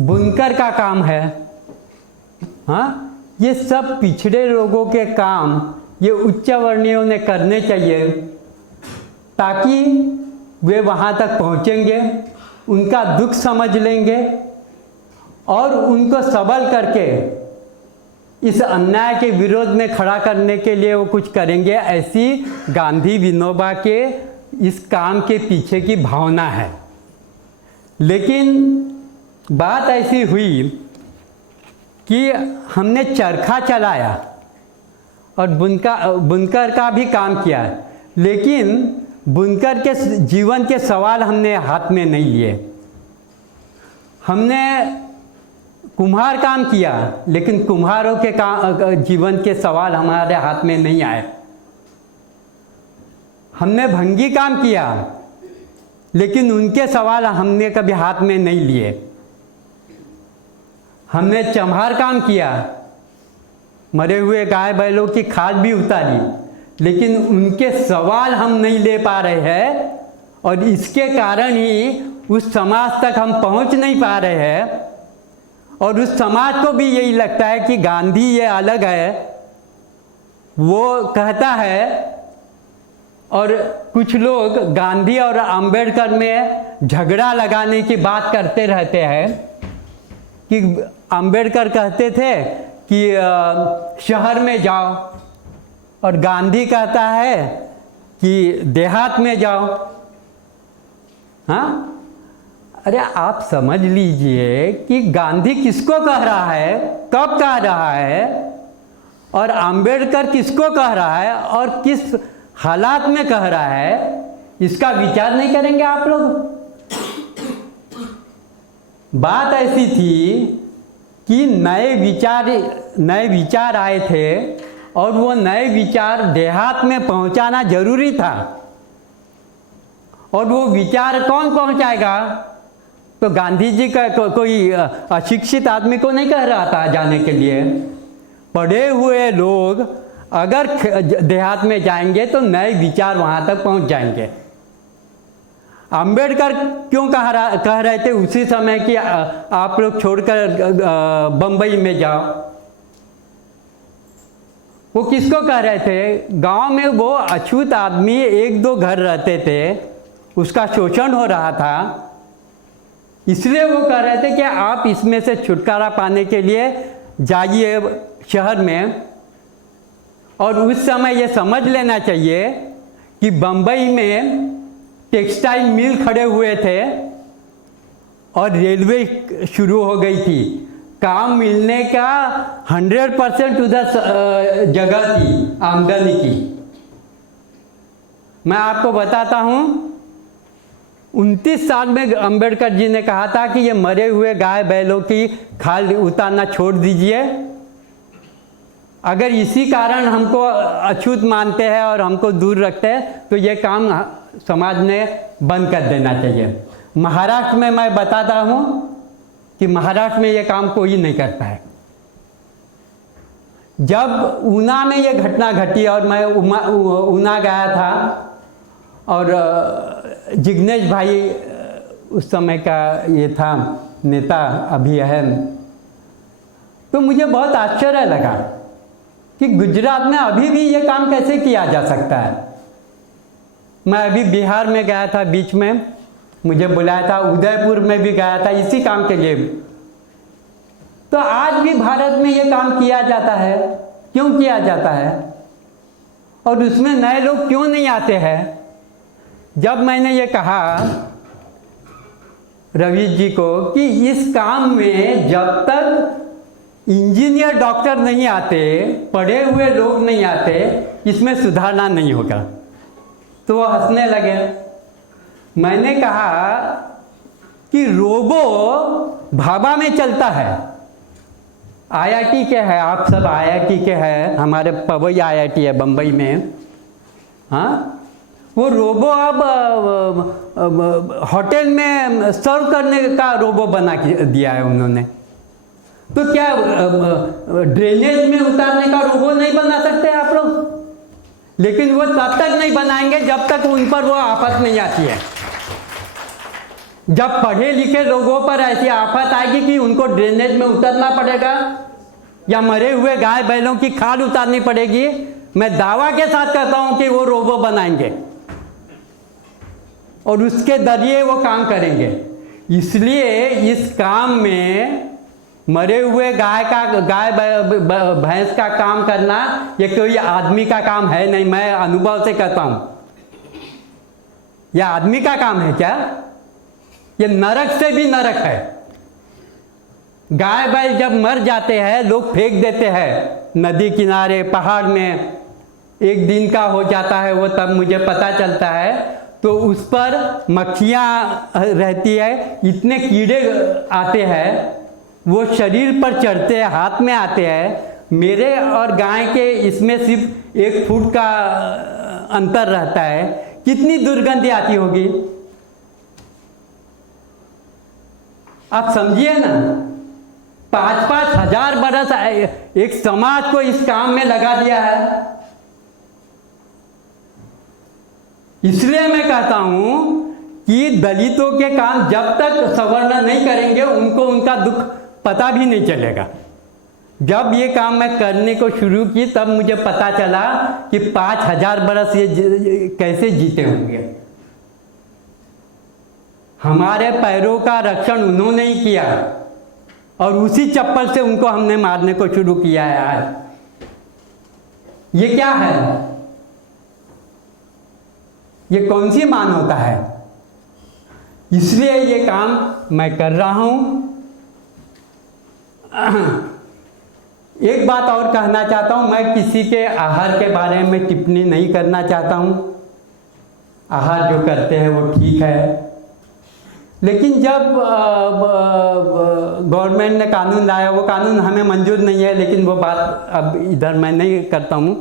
बुनकर का काम है। हाँ, ये सब पिछड़े लोगों के काम ये उच्च वर्णीयों ने करने चाहिए, ताकि वे वहाँ तक पहुँचेंगे, उनका दुख समझ लेंगे और उनको सबल करके इस अन्याय के विरोध में खड़ा करने के लिए वो कुछ करेंगे। ऐसी गांधी विनोबा के इस काम के पीछे की भावना है। लेकिन बात ऐसी हुई कि हमने चरखा चलाया और बुनकर का भी काम किया, लेकिन बुनकर के जीवन के सवाल हमने हाथ में नहीं लिए। हमने कुम्हार काम किया, लेकिन कुम्हारों के जीवन के सवाल हमारे हाथ में नहीं आए। हमने भंगी काम किया, लेकिन उनके सवाल हमने कभी हाथ में नहीं लिए। हमने चम्हार काम किया, मरे हुए गाय बैलों की खाल भी उतारी, लेकिन उनके सवाल हम नहीं ले पा रहे हैं और इसके कारण ही उस समाज तक हम पहुंच नहीं पा रहे हैं और उस समाज को भी यही लगता है कि गांधी ये अलग है, वो कहता है। और कुछ लोग गांधी और अंबेडकर में झगड़ा लगाने की बात करते रहते हैं कि अंबेडकर कहते थे कि शहर में जाओ, और गांधी कहता है कि देहात में जाओ। हाँ, अरे आप समझ लीजिए कि गांधी किसको कह रहा है, कब कह रहा है, और अंबेडकर किसको कह रहा है और किस हालात में कह रहा है, इसका विचार नहीं करेंगे आप लोग। बात ऐसी थी कि नए विचार आए थे और वो नए विचार देहात में पहुंचाना जरूरी था। और वो विचार कौन पहुंचाएगा? तो गांधी जी का कोई अशिक्षित आदमी को नहीं कह रहा था जाने के लिए। पढ़े हुए लोग अगर देहात में जाएंगे तो नए विचार वहां तक पहुंच जाएंगे। अंबेडकर क्यों कह रहे थे उसी समय कि आप लोग छोड़कर बंबई में जाओ? वो किसको कह रहे थे? गांव में वो अछूत आदमी एक दो घर रहते थे, उसका शोषण हो रहा था, इसलिए वो कह रहे थे कि आप इसमें से छुटकारा पाने के लिए जाइए शहर में। और उस समय ये समझ लेना चाहिए कि बंबई में टेक्सटाइल मिल खड़े हुए थे और रेलवे शुरू हो गई थी। काम मिलने का 100% उधर जगह थी आमदनी की। मैं आपको बताता हूँ, 29 साल में अंबेडकर जी ने कहा था कि ये मरे हुए गाय बैलों की खाल उतारना छोड़ दीजिए। अगर इसी कारण हमको अछूत मानते हैं और हमको दूर रखते हैं तो ये काम समाज ने बंद कर देना चाहिए। महाराष्ट्र में मैं बताता हूँ कि महाराष्ट्र में ये काम कोई नहीं करता है। जब ऊना में ये घटना घटी और मैं ऊना गया था और जिग्नेश भाई उस समय का ये था नेता अभी है, तो मुझे बहुत आश्चर्य लगा कि गुजरात में अभी भी ये काम कैसे किया जा सकता है। मैं अभी बिहार में गया था, बीच में मुझे बुलाया था, उदयपुर में भी गया था इसी काम के लिए। तो आज भी भारत में ये काम किया जाता है। क्यों किया जाता है और उसमें नए लोग क्यों नहीं आते हैं? जब मैंने ये कहा रवि जी को कि इस काम में जब तक इंजीनियर डॉक्टर नहीं आते, पढ़े हुए लोग नहीं आते, इसमें सुधारना नहीं होगा, तो वो हंसने लगे। मैंने कहा कि रोबो भाभा में चलता है, IIT के है, आप सब IIT के हैं, हमारे पवई IIT है बम्बई में। हाँ, वो रोबो अब होटल में सर्व करने का रोबो बना दिया है उन्होंने। तो क्या ड्रेनेज में उतारने का रोबो नहीं बना सकते आप लोग? लेकिन वो तब तक नहीं बनाएंगे जब तक उन पर वो आफत नहीं आती है। जब पढ़े लिखे लोगों पर ऐसी आफत आएगी कि उनको ड्रेनेज में उतरना पड़ेगा या मरे हुए गाय बैलों की खाल उतारनी पड़ेगी, मैं दावा के साथ कहता हूं कि वो रोबो बनाएंगे और उसके जरिए वो काम करेंगे। इसलिए इस काम में मरे हुए गाय भैंस का काम करना ये कोई आदमी का काम है नहीं। मैं अनुभव से कहता हूं, यह आदमी का काम है क्या? ये नरक से भी नरक है। गाय बैल जब मर जाते हैं लोग फेंक देते हैं नदी किनारे, पहाड़ में, एक दिन का हो जाता है वो, तब मुझे पता चलता है। तो उस पर मक्खियाँ रहती है, इतने कीड़े आते हैं, वो शरीर पर चढ़ते हैं, हाथ में आते हैं। मेरे और गाय के इसमें सिर्फ 1 फुट का अंतर रहता है, कितनी दुर्गंध आती होगी आप समझिए ना। 5-5 हजार बरस एक समाज को इस काम में लगा दिया है। इसलिए मैं कहता हूं कि दलितों के काम जब तक सवर्ण नहीं करेंगे उनको उनका दुख पता भी नहीं चलेगा। जब ये काम मैं करने को शुरू की तब मुझे पता चला कि 5000 बरस ये कैसे जीते होंगे। हमारे पैरों का रक्षण उन्होंने ही किया और उसी चप्पल से उनको हमने मारने को शुरू किया है आज। ये क्या है? ये कौन सी मानवता है? इसलिए ये काम मैं कर रहा हूं। एक बात और कहना चाहता हूं, मैं किसी के आहार के बारे में टिप्पणी नहीं करना चाहता हूं। आहार जो करते हैं वो ठीक है, लेकिन जब गवर्नमेंट ने कानून लाया, वो कानून हमें मंजूर नहीं है, लेकिन वो बात अब इधर मैं नहीं करता हूँ।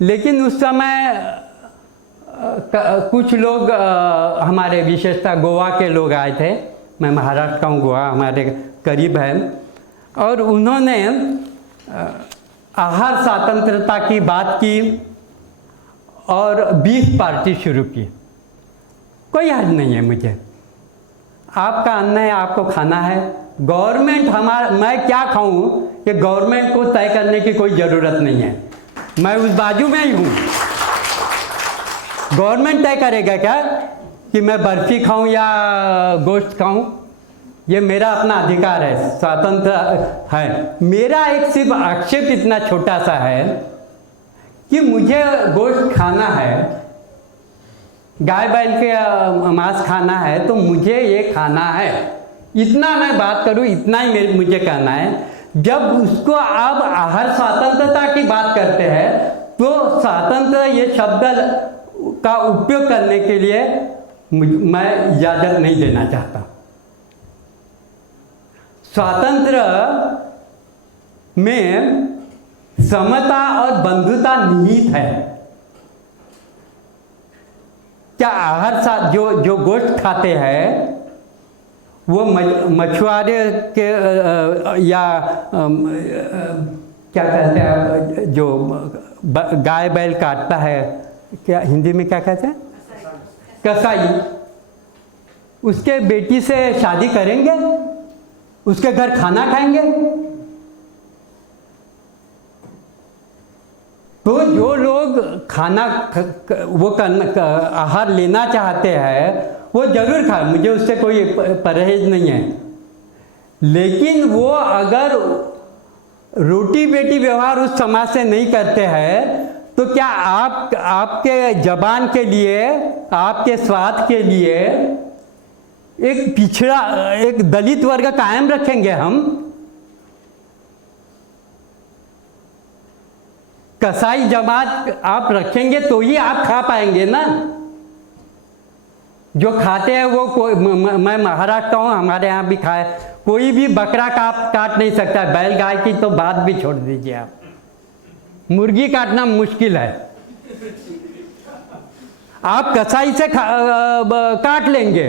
लेकिन उस समय कुछ लोग हमारे विशेषता गोवा के लोग आए थे। मैं महाराष्ट्र का हूँ, गोवा हमारे करीब है, और उन्होंने आहार स्वतंत्रता की बात की और बीफ पार्टी शुरू की। कोई हर्ज नहीं है मुझे, आपका अन्न है, आपको खाना है। गवर्नमेंट मैं क्या खाऊं ये गवर्नमेंट को तय करने की कोई ज़रूरत नहीं है। मैं उस बाजू में ही हूँ। गवर्नमेंट तय करेगा क्या कि मैं बर्फी खाऊं या गोश्त खाऊं? ये मेरा अपना अधिकार है, स्वतंत्र है। मेरा एक सिर्फ आक्षेप इतना छोटा सा है कि मुझे गोश्त खाना है, गाय बैल के मांस खाना है, तो मुझे ये खाना है। इतना मैं बात करूं, इतना ही मुझे कहना है। जब उसको आप आहार स्वतंत्रता की बात करते हैं तो स्वतंत्र ये शब्द का उपयोग करने के लिए मैं इजाज़त नहीं देना चाहता। स्वातंत्र्य में समता और बंधुता निहित है। क्या आहार साथ जो गोश्त खाते हैं वो मछुआरे के या क्या कहते हैं, जो गाय बैल काटता है, क्या हिंदी में क्या कहते हैं, कसाई, उसके बेटी से शादी करेंगे, उसके घर खाना खाएंगे? तो जो लोग खाना वो आहार लेना चाहते हैं वो जरूर खाए, मुझे उससे कोई परहेज नहीं है। लेकिन वो अगर रोटी बेटी व्यवहार उस समाज से नहीं करते हैं तो क्या आपके जबान के लिए, आपके स्वाद के लिए एक पिछड़ा, एक दलित वर्ग कायम रखेंगे हम? कसाई जमात आप रखेंगे तो ही आप खा पाएंगे ना। जो खाते हैं वो मैं महाराष्ट्र हूँ, हमारे यहाँ भी खाए, कोई भी बकरा काट नहीं सकता। बैल गाय की तो बात भी छोड़ दीजिए आप, मुर्गी काटना मुश्किल है। आप कसाई से काट लेंगे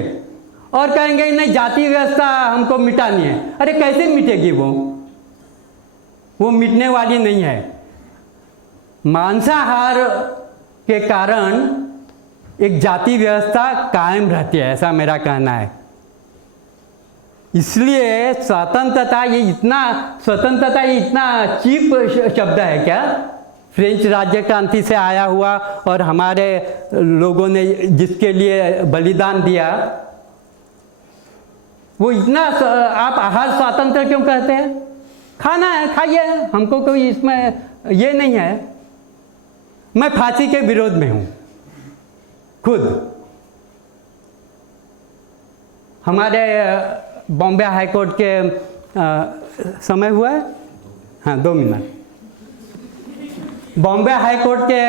और कहेंगे नहीं जाति व्यवस्था हमको मिटानी है। अरे कैसे मिटेगी वो मिटने वाली नहीं है। मांसाहार के कारण एक जाति व्यवस्था कायम रहती है, ऐसा मेरा कहना है। इसलिए स्वतंत्रता ये इतना चीप शब्द है क्या? फ्रेंच राज्य क्रांति से आया हुआ और हमारे लोगों ने जिसके लिए बलिदान दिया, वो इतना आप आहार स्वातंत्र्य क्यों कहते हैं? खाना है, खाइए, हमको कोई इसमें ये नहीं है। मैं फांसी के विरोध में हूँ खुद। हमारे बॉम्बे हाई कोर्ट के समय हुआ है, हाँ 2 मिनट। बॉम्बे हाई कोर्ट के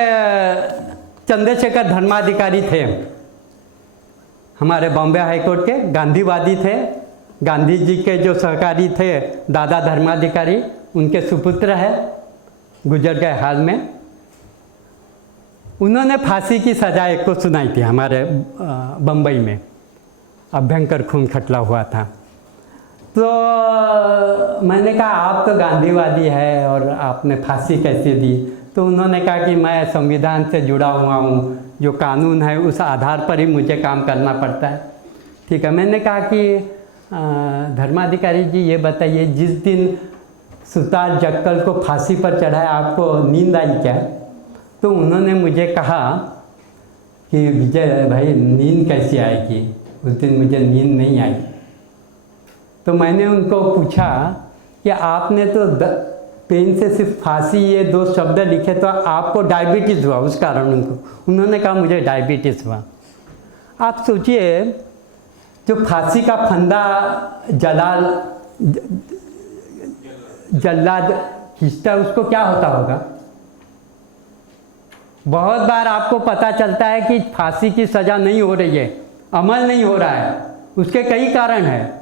चंद्रशेखर धर्माधिकारी थे, हमारे बॉम्बे हाई कोर्ट के गांधीवादी थे। गांधी जी के जो सहकारी थे दादा धर्माधिकारी, उनके सुपुत्र है, गुजर गए हाल में। उन्होंने फांसी की सजा एक को सुनाई थी हमारे बम्बई में, अभयंकर खून खटला हुआ था। तो मैंने कहा आप तो गांधीवादी है और आपने फांसी कैसे दी? तो उन्होंने कहा कि मैं संविधान से जुड़ा हुआ हूँ, जो कानून है उस आधार पर ही मुझे काम करना पड़ता है। ठीक है, मैंने कहा कि धर्माधिकारी जी ये बताइए, जिस दिन सुतार जक्कल को फांसी पर चढ़ाया आपको नींद आई क्या? तो उन्होंने मुझे कहा कि विजय भाई नींद कैसी आएगी, उस दिन मुझे नींद नहीं आई। तो मैंने उनको पूछा कि आपने तो पेन से सिर्फ फांसी ये 2 शब्द लिखे, तो आपको डायबिटीज़ हुआ उस कारण उन्होंने कहा मुझे डायबिटीज़ हुआ। आप सोचिए, जो फांसी का फंदा जल्लाद खींचता है उसको क्या होता होगा? बहुत बार आपको पता चलता है कि फांसी की सज़ा नहीं हो रही है, अमल नहीं हो रहा है, उसके कई कारण हैं,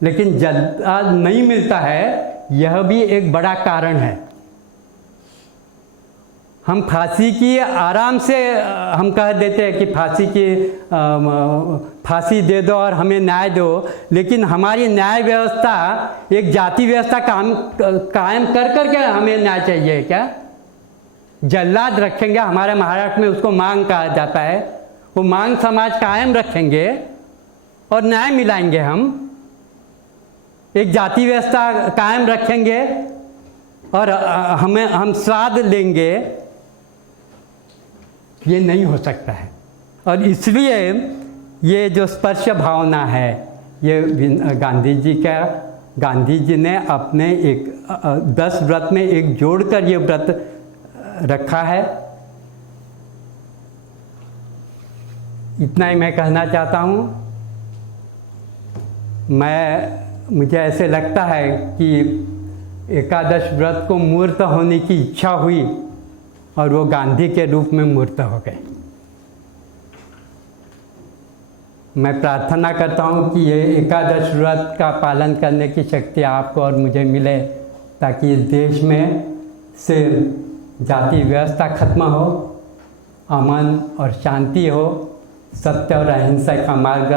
लेकिन जल्लाद नहीं मिलता है, यह भी एक बड़ा कारण है। हम फांसी की आराम से हम कह देते हैं कि फांसी दे दो और हमें न्याय दो, लेकिन हमारी न्याय व्यवस्था एक जाति व्यवस्था कायम कर करके हमें न्याय चाहिए क्या? जल्लाद रखेंगे, हमारे महाराष्ट्र में उसको मांग कहा जाता है, वो मांग समाज कायम रखेंगे और न्याय मिलाएंगे। हम एक जाति व्यवस्था कायम रखेंगे और हम स्वाद लेंगे, ये नहीं हो सकता है। और इसलिए ये जो स्पर्श भावना है, ये गांधी जी ने अपने 10 व्रत में एक जोड़कर ये व्रत रखा है। इतना ही मैं कहना चाहता हूँ। मुझे ऐसे लगता है कि एकादश व्रत को मूर्त होने की इच्छा हुई और वो गांधी के रूप में मूर्त हो गए। मैं प्रार्थना करता हूँ कि ये एकादश व्रत का पालन करने की शक्ति आपको और मुझे मिले, ताकि इस देश में से जाति व्यवस्था खत्म हो, अमन और शांति हो, सत्य और अहिंसा का मार्ग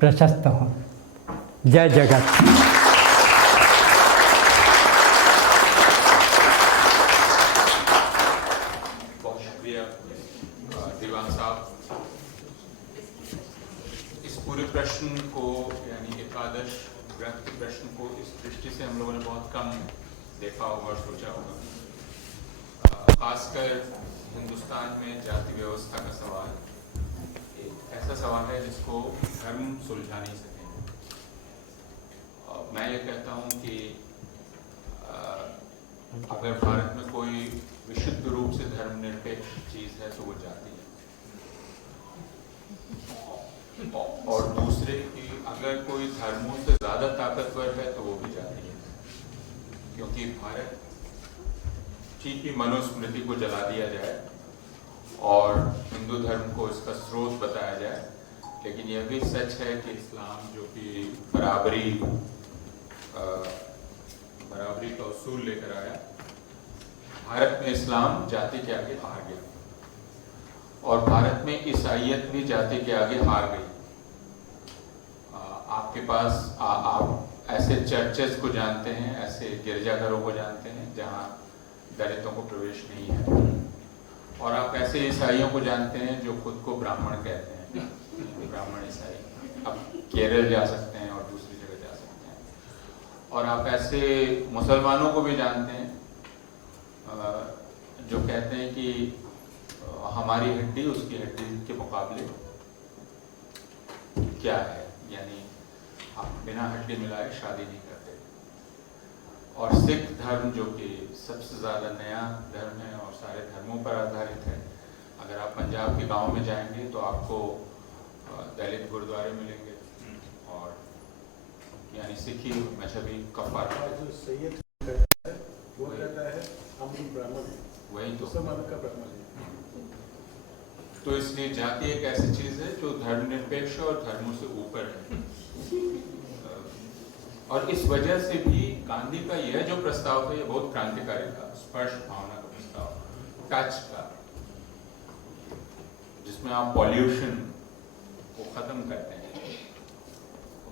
प्रशस्त हो। जय जगत। बहुत शुक्रिया दीवान साहब। इस पूरे प्रश्न को, यानी एकादश व्रत के प्रश्न को इस दृष्टि से हम लोगों ने बहुत कम देखा होगा और सोचा होगा। खासकर हिंदुस्तान में जाति व्यवस्था का सवाल एक ऐसा सवाल है जिसको धर्म सुलझा नहीं सके। मैं ये कहता हूँ कि अगर भारत में कोई विशुद्ध रूप से धर्मनिरपेक्ष चीज़ है तो वो जाति है, और दूसरे कि अगर कोई धर्मों से ज़्यादा ताकतवर है तो वो भी जाति है। क्योंकि भारत ठीक ही मनुस्मृति को जला दिया जाए और हिंदू धर्म को इसका स्रोत बताया जाए, लेकिन यह भी सच है कि इस्लाम जो कि बराबरी का उसूल लेकर आया, भारत में इस्लाम जाति के आगे हार गया और भारत में ईसाइयत भी जाति के आगे हार गई। आपके पास आप ऐसे चर्चेस को जानते हैं, ऐसे गिरजाघरों को जानते हैं जहाँ दलितों को प्रवेश नहीं है, और आप ऐसे ईसाइयों को जानते हैं जो खुद को ब्राह्मण कहते हैं, ब्राह्मण ईसाई। आप केरल जा सकते हैं और दूसरी जगह जा सकते हैं। और आप ऐसे मुसलमानों को भी जानते हैं जो कहते हैं कि हमारी हड्डी उसकी हड्डी के मुकाबले क्या है, यानी आप बिना हड्डी मिलाए शादी नहीं करते। और सिख धर्म जो कि सबसे ज़्यादा नया धर्म है और सारे धर्मों पर आधारित है, अगर आप पंजाब के गांव में जाएंगे तो आपको दलित गुरुद्वारे मिलेंगे, और यानी सिखी मजहबी कफार जो सैयद वो कहता है हम ब्राह्मण हैं, वही तो मुसलमान का ब्राह्मण है। तो इसलिए जाति एक ऐसी चीज है जो धर्मनिरपेक्ष और धर्मों से ऊपर है। और इस वजह से भी गांधी का यह जो प्रस्ताव था, यह बहुत क्रांतिकारी था, स्पर्श भावना का प्रस्ताव, टच का, जिसमें आप पॉल्यूशन को खत्म करते हैं।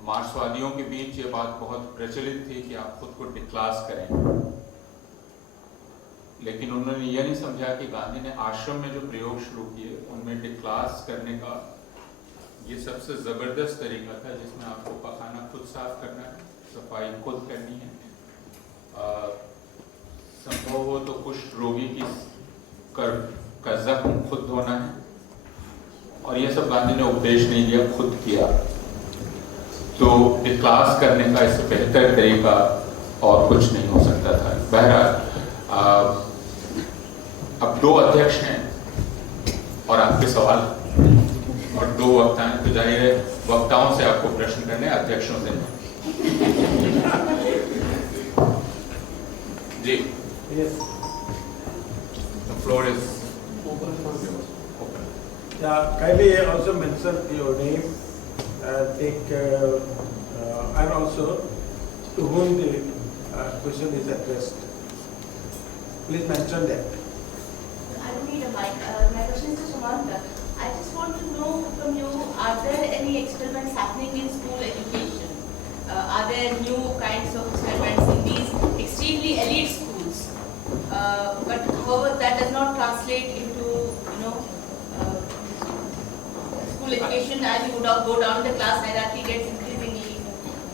मार्क्सवादियों के बीच ये बात बहुत प्रचलित थी कि आप खुद को डिक्लास करें, लेकिन उन्होंने यह नहीं समझा कि गांधी ने आश्रम में जो प्रयोग शुरू किए उनमें डिक्लास करने का ये सबसे ज़बरदस्त तरीका था जिसमें आपको पखाना खुद साफ करना है, सफाई खुद करनी है, संभव हो तो कुष्ठ रोगी की का जख्म खुद धोना है, और ये सब गांधी ने उपदेश नहीं दिया, खुद किया। तो एक क्लास करने का इससे बेहतर तरीका और कुछ नहीं हो सकता था। बहरहाल अब 2 अध्यक्ष हैं और आपके सवाल और 2 वक्ता हैं, तो जाहिर है वक्ताओं से आपको प्रश्न करने, अध्यक्षों से जी। Yes. The floor is open. Yeah, kindly also mention your name and also to whom the question is addressed. Please mention that. I don't need a mic. My question is to Sumanta. I just want to know from you, are there any experiments happening in school education? Are there new kinds of experiments in these extremely elite schools? But however, that does not translate into, school education as you would go down the class hierarchy gets increasingly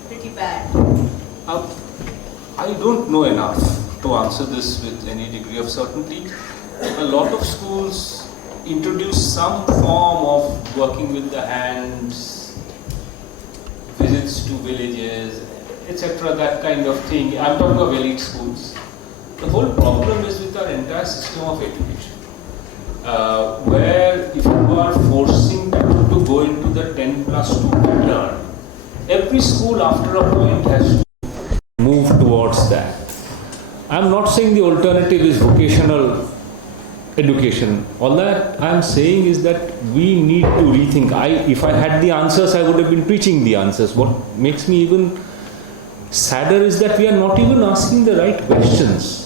pretty bad. I don't know enough to answer this with any degree of certainty. A lot of schools introduce some form of working with the hands, visits to villages, etc., that kind of thing. I'm talking of elite schools. The whole problem is with our entire system of education, where if you are forcing people to go into the 10+2 pattern, every school after a point has to move towards that. I'm not saying the alternative is vocational education. All that I'm saying is that we need to rethink. If I had the answers, I would have been preaching the answers. What makes me even sadder is that we are not even asking the right questions,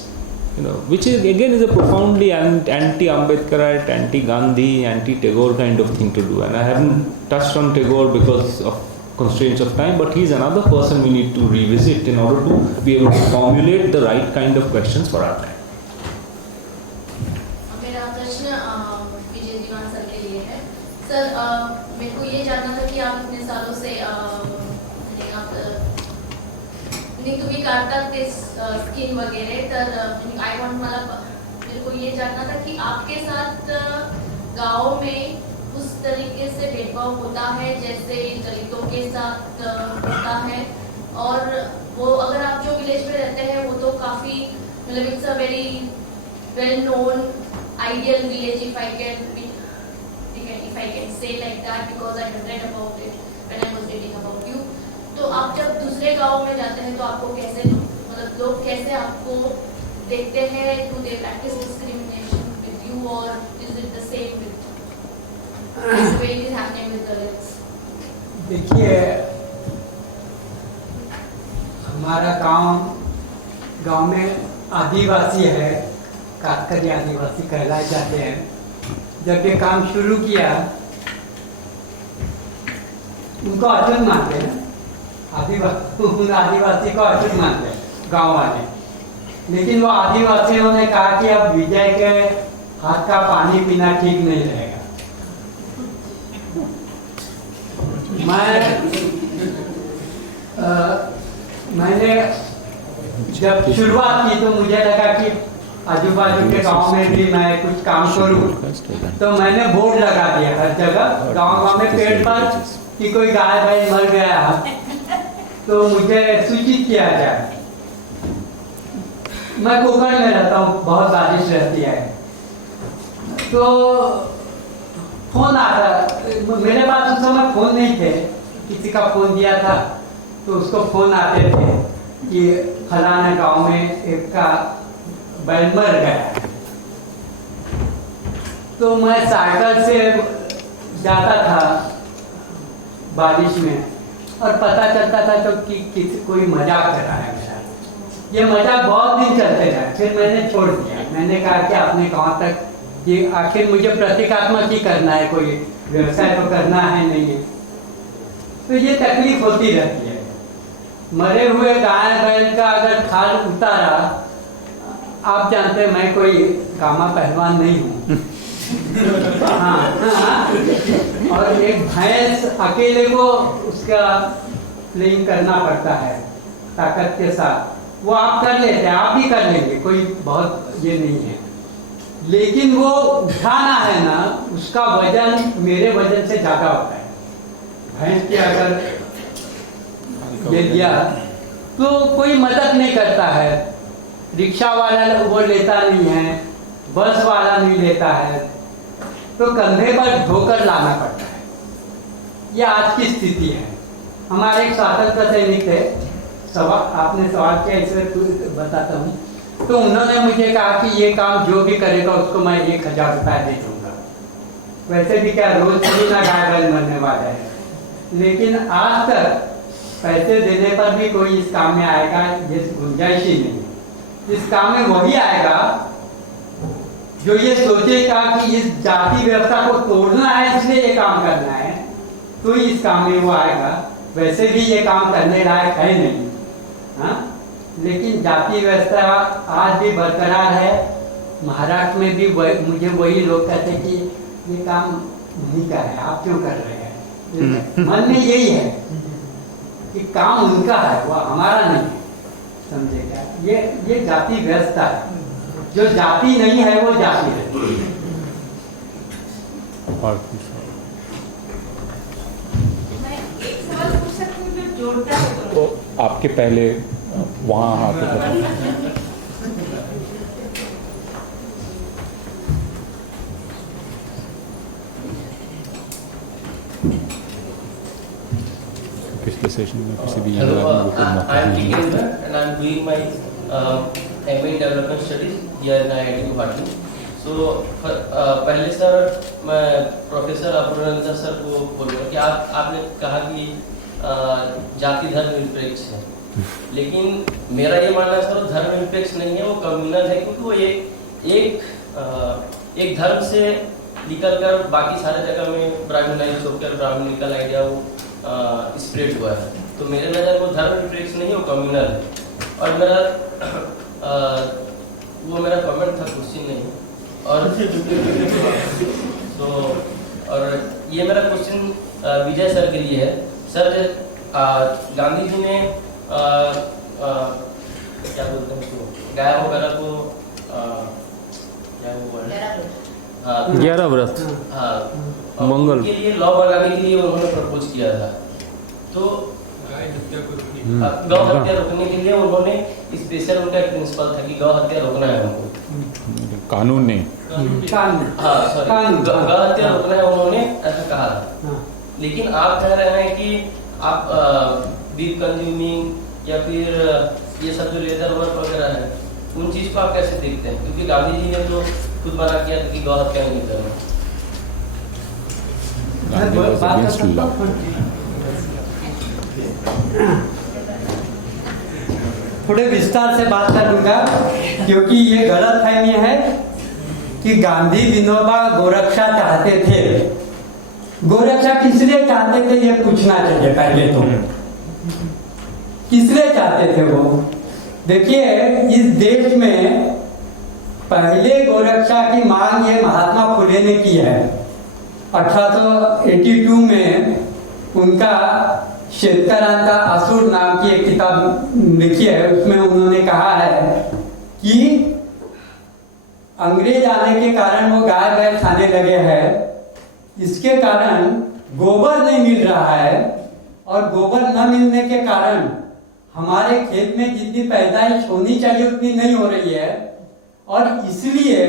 which is again is a profoundly anti-Ambedkarite, anti-Gandhi, anti-Tagore kind of thing to do. And I haven't touched on Tagore because of constraints of time, but he's another person we need to revisit in order to be able to formulate the right kind of questions for our time. मेरा प्रश्न विजय दीवान sir के लिए है। Sir, मेरे को ये जानना था कि आप इतने सालों से तुम्ही काढता ते स्किन वगैरह, तर मेरे को ये जानना था कि आपके साथ गाँव में उस तरीके से भेदभाव होता है जैसे दलितों के साथ होता है, और वो अगर आप जो विलेज में रहते हैं वो तो काफ़ी it's a very well known ideal village, if I can say like that, because I have read about it when I was reading about you. तो आप जब दूसरे गांव में जाते हैं तो आपको कैसे, लोग कैसे आपको देखते हैं? Do they practice discrimination with you, or is it the same with the way it is happening with Dalits? देखिए, हमारा गांव में आदिवासी है, कातकरी आदिवासी कहलाए जाते हैं। जब ये काम शुरू किया, उनको अछूत मानते हैं, आदिवासी को अछूत मानते हैं गांव वाले। लेकिन वो आदिवासियों ने कहा कि अब विजय के हाथ का पानी पीना ठीक नहीं रहेगा। मैंने जब शुरुआत की तो मुझे लगा कि आजू बाजू के गांव में भी मैं कुछ काम करूं, तो मैंने बोर्ड लगा दिया हर जगह, गांव में पेड़ पर, कि कोई गाय भाई मर गया तो मुझे सूचित किया जाए। मैं कोकण में रहता हूँ, बहुत बारिश रहती है, तो फोन आता, मेरे पास उस समय फोन नहीं थे, किसी का फोन दिया था तो उसको फोन आते थे कि फलाना गांव में एक का बैल मर गया। तो मैं साइकिल से जाता था बारिश में, और पता चलता था तो कि कोई मजाक कर रहा है मेरा। ये मजाक बहुत दिन चलते रहे, फिर मैंने छोड़ दिया। मैंने कहा कि अपने गांव तक ये आखिर मुझे प्रतीकात्मक ही करना है, कोई व्यवसाय तो करना है नहीं है। तो ये तकलीफ होती रहती है। मरे हुए गाय बैल का अगर खाल उतारा, आप जानते हैं मैं कोई गामा पहलवान नहीं हूँ हाँ, और एक भैंस अकेले को उसका प्लेइंग करना पड़ता है ताकत के साथ, वो आप कर लेते हैं, आप भी कर लेंगे, कोई बहुत ये नहीं है। लेकिन वो उठाना है ना, उसका वजन मेरे वजन से ज़्यादा होता है। भैंस के अगर ये दिया तो कोई मदद नहीं करता है, रिक्शा वाला वो लेता नहीं है, बस वाला नहीं लेता है, तो कंधे पर ढोकर लाना पड़ता है। ये आज की स्थिति है। हमारे एक स्वतंत्रता सैनिक थे, आपने सवाल किया, इसलिए बताता हूँ। तो उन्होंने मुझे कहा कि ये काम जो भी करेगा उसको मैं 1000 रुपया दे दूंगा। वैसे भी क्या रोज थोड़ी ना गाय बैल मरने वाला है, लेकिन आज तक पैसे देने पर भी कोई इस काम में आएगा, ये गुंजाइश ही नहीं। इस काम में वही आएगा जो ये सोचेगा कि इस जाति व्यवस्था को तोड़ना है, इसलिए ये काम करना है, तो इस काम में वो आएगा। वैसे भी ये काम करने लायक है नहीं, हाँ। लेकिन जाति व्यवस्था आज भी बरकरार है। महाराष्ट्र में भी मुझे वही लोग कहते हैं कि ये काम नहीं का है, आप क्यों कर रहे हैं। मन में यही है कि काम उनका है, वो हमारा नहीं है, समझेगा। ये जाति व्यवस्था है। जो जाति नहीं है वो जाति है। और मैं एक सवाल पूछ सकती हूँ जो जोड़ता है तो आपके पहले वहाँ आके पिछले सेशन में किसी भी Hello, I am Tikendra and I am doing my MA in Development Studies here in IIT Guwahati. So पहले सर मैं प्रोफेसर अपूर्णानंद सर को बोलूँगा कि आपने कहा कि जाति धर्म निरपेक्ष है, लेकिन मेरा ये मानना है सर धर्म निरपेक्ष नहीं है, वो कम्युनल है, क्योंकि वो एक धर्म से निकल कर बाकी सारे जगह में ब्राह्मणाइज होकर ब्राह्मणिकल आइडिया वो स्प्रेड हुआ है। तो मेरे नज़र वो धर्म निरपेक्ष नहीं है, वो कम्युनल है। और मेरा कमेंट था, क्वेश्चन नहीं। और तो ये मेरा क्वेश्चन विजय सर के लिए है। सर गांधी जी ने क्या बोलते हैं उसको, गाय वगैरह को क्या वो है 11 व्रत, हाँ मंगल के लिए लॉ बनाने के लिए उन्होंने प्रपोज किया था। तो गौ हत्या रोकने के लिए उन्होंने स्पेशल उनका एक प्रिंसिपल था कि गौ हत्या रोकना है हमको, कानून ने हाँ सॉरी गौ हत्या रोकना है, उन्होंने ऐसा कहा था। लेकिन आप कह रहे हैं कि आप बीफ कंज्यूमिंग या फिर ये सब जो लेदर वर्क वगैरह है उन चीज को आप कैसे देखते हैं, क्योंकि गांधी जी ने तो खुद मना किया था कि गौ हत्या नहीं करना। थोड़े विस्तार से बात करूंगा, क्योंकि ये गलत फहमी है कि गांधी विनोबा गोरक्षा चाहते थे। गोरक्षा किस लिए चाहते थे ये पूछना चाहिए पहले तो। किस लिए चाहते थे वो? देखिए, इस देश में पहले गोरक्षा की मांग ये महात्मा फुले ने की है। 1882 में उनका शेतकऱ्यांचा असूर नाम की एक किताब लिखी है, उसमें उन्होंने कहा है कि अंग्रेज आने के कारण वो गाय बैल खाने लगे हैं, इसके कारण गोबर नहीं मिल रहा है, और गोबर न मिलने के कारण हमारे खेत में जितनी पैदाइश होनी चाहिए उतनी नहीं हो रही है, और इसलिए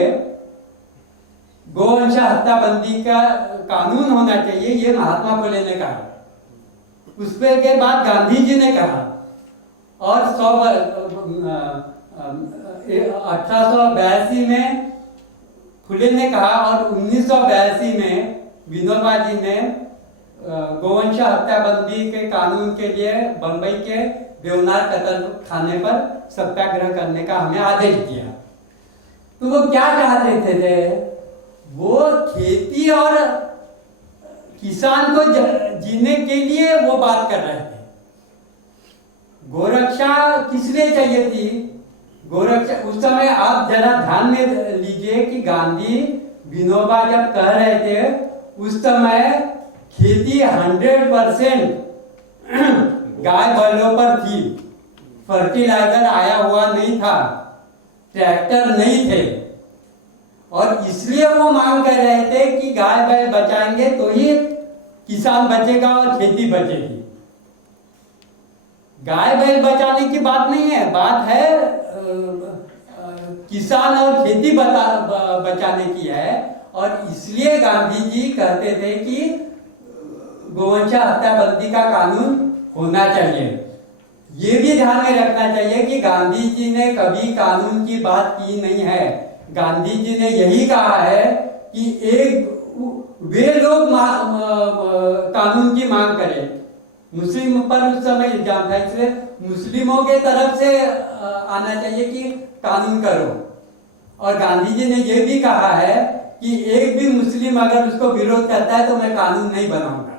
गोवंश हत्या बंदी का कानून होना चाहिए, ये महात्मा फुले ने कहा। उसके के बाद गांधी जी ने कहा, और 1882 में फुले ने कहा, और 1982 में विनोबा जी ने गोवंश हत्या बंदी के कानून के लिए बंबई के देवनार कतल खाने पर सत्याग्रह करने का हमें आदेश दिया। तो वो क्या चाहते थे? वो खेती और किसान को जीने के लिए वो बात कर रहे थे। गोरक्षा किस लिए चाहिए थी? गोरक्षा उस समय आप जरा ध्यान में लीजिए कि गांधी विनोबा जब कह रहे थे उस समय खेती 100% गाय बैलों पर थी, फर्टिलाइजर आया हुआ नहीं था, ट्रैक्टर नहीं थे, और इसलिए वो मांग कर रहे थे कि गाय बैल बचाएंगे तो ही किसान बचेगा और खेती बचेगी। गाय बैल बचाने की बात नहीं है, बात है किसान और खेती बचाने की है। और इसलिए गांधी जी कहते थे कि गोवंशा हत्याबंदी का कानून होना चाहिए। ये भी ध्यान में रखना चाहिए कि गांधी जी ने कभी कानून की बात की नहीं है। गांधी जी ने यही कहा है कि वे लोग कानून की मांग करें। मुस्लिम पर उस समय इल्जाम था, इसलिए मुस्लिमों के तरफ से आना चाहिए कि कानून करो। और गांधी जी ने यह भी कहा है कि एक भी मुस्लिम अगर उसको विरोध करता है तो मैं कानून नहीं बनाऊंगा।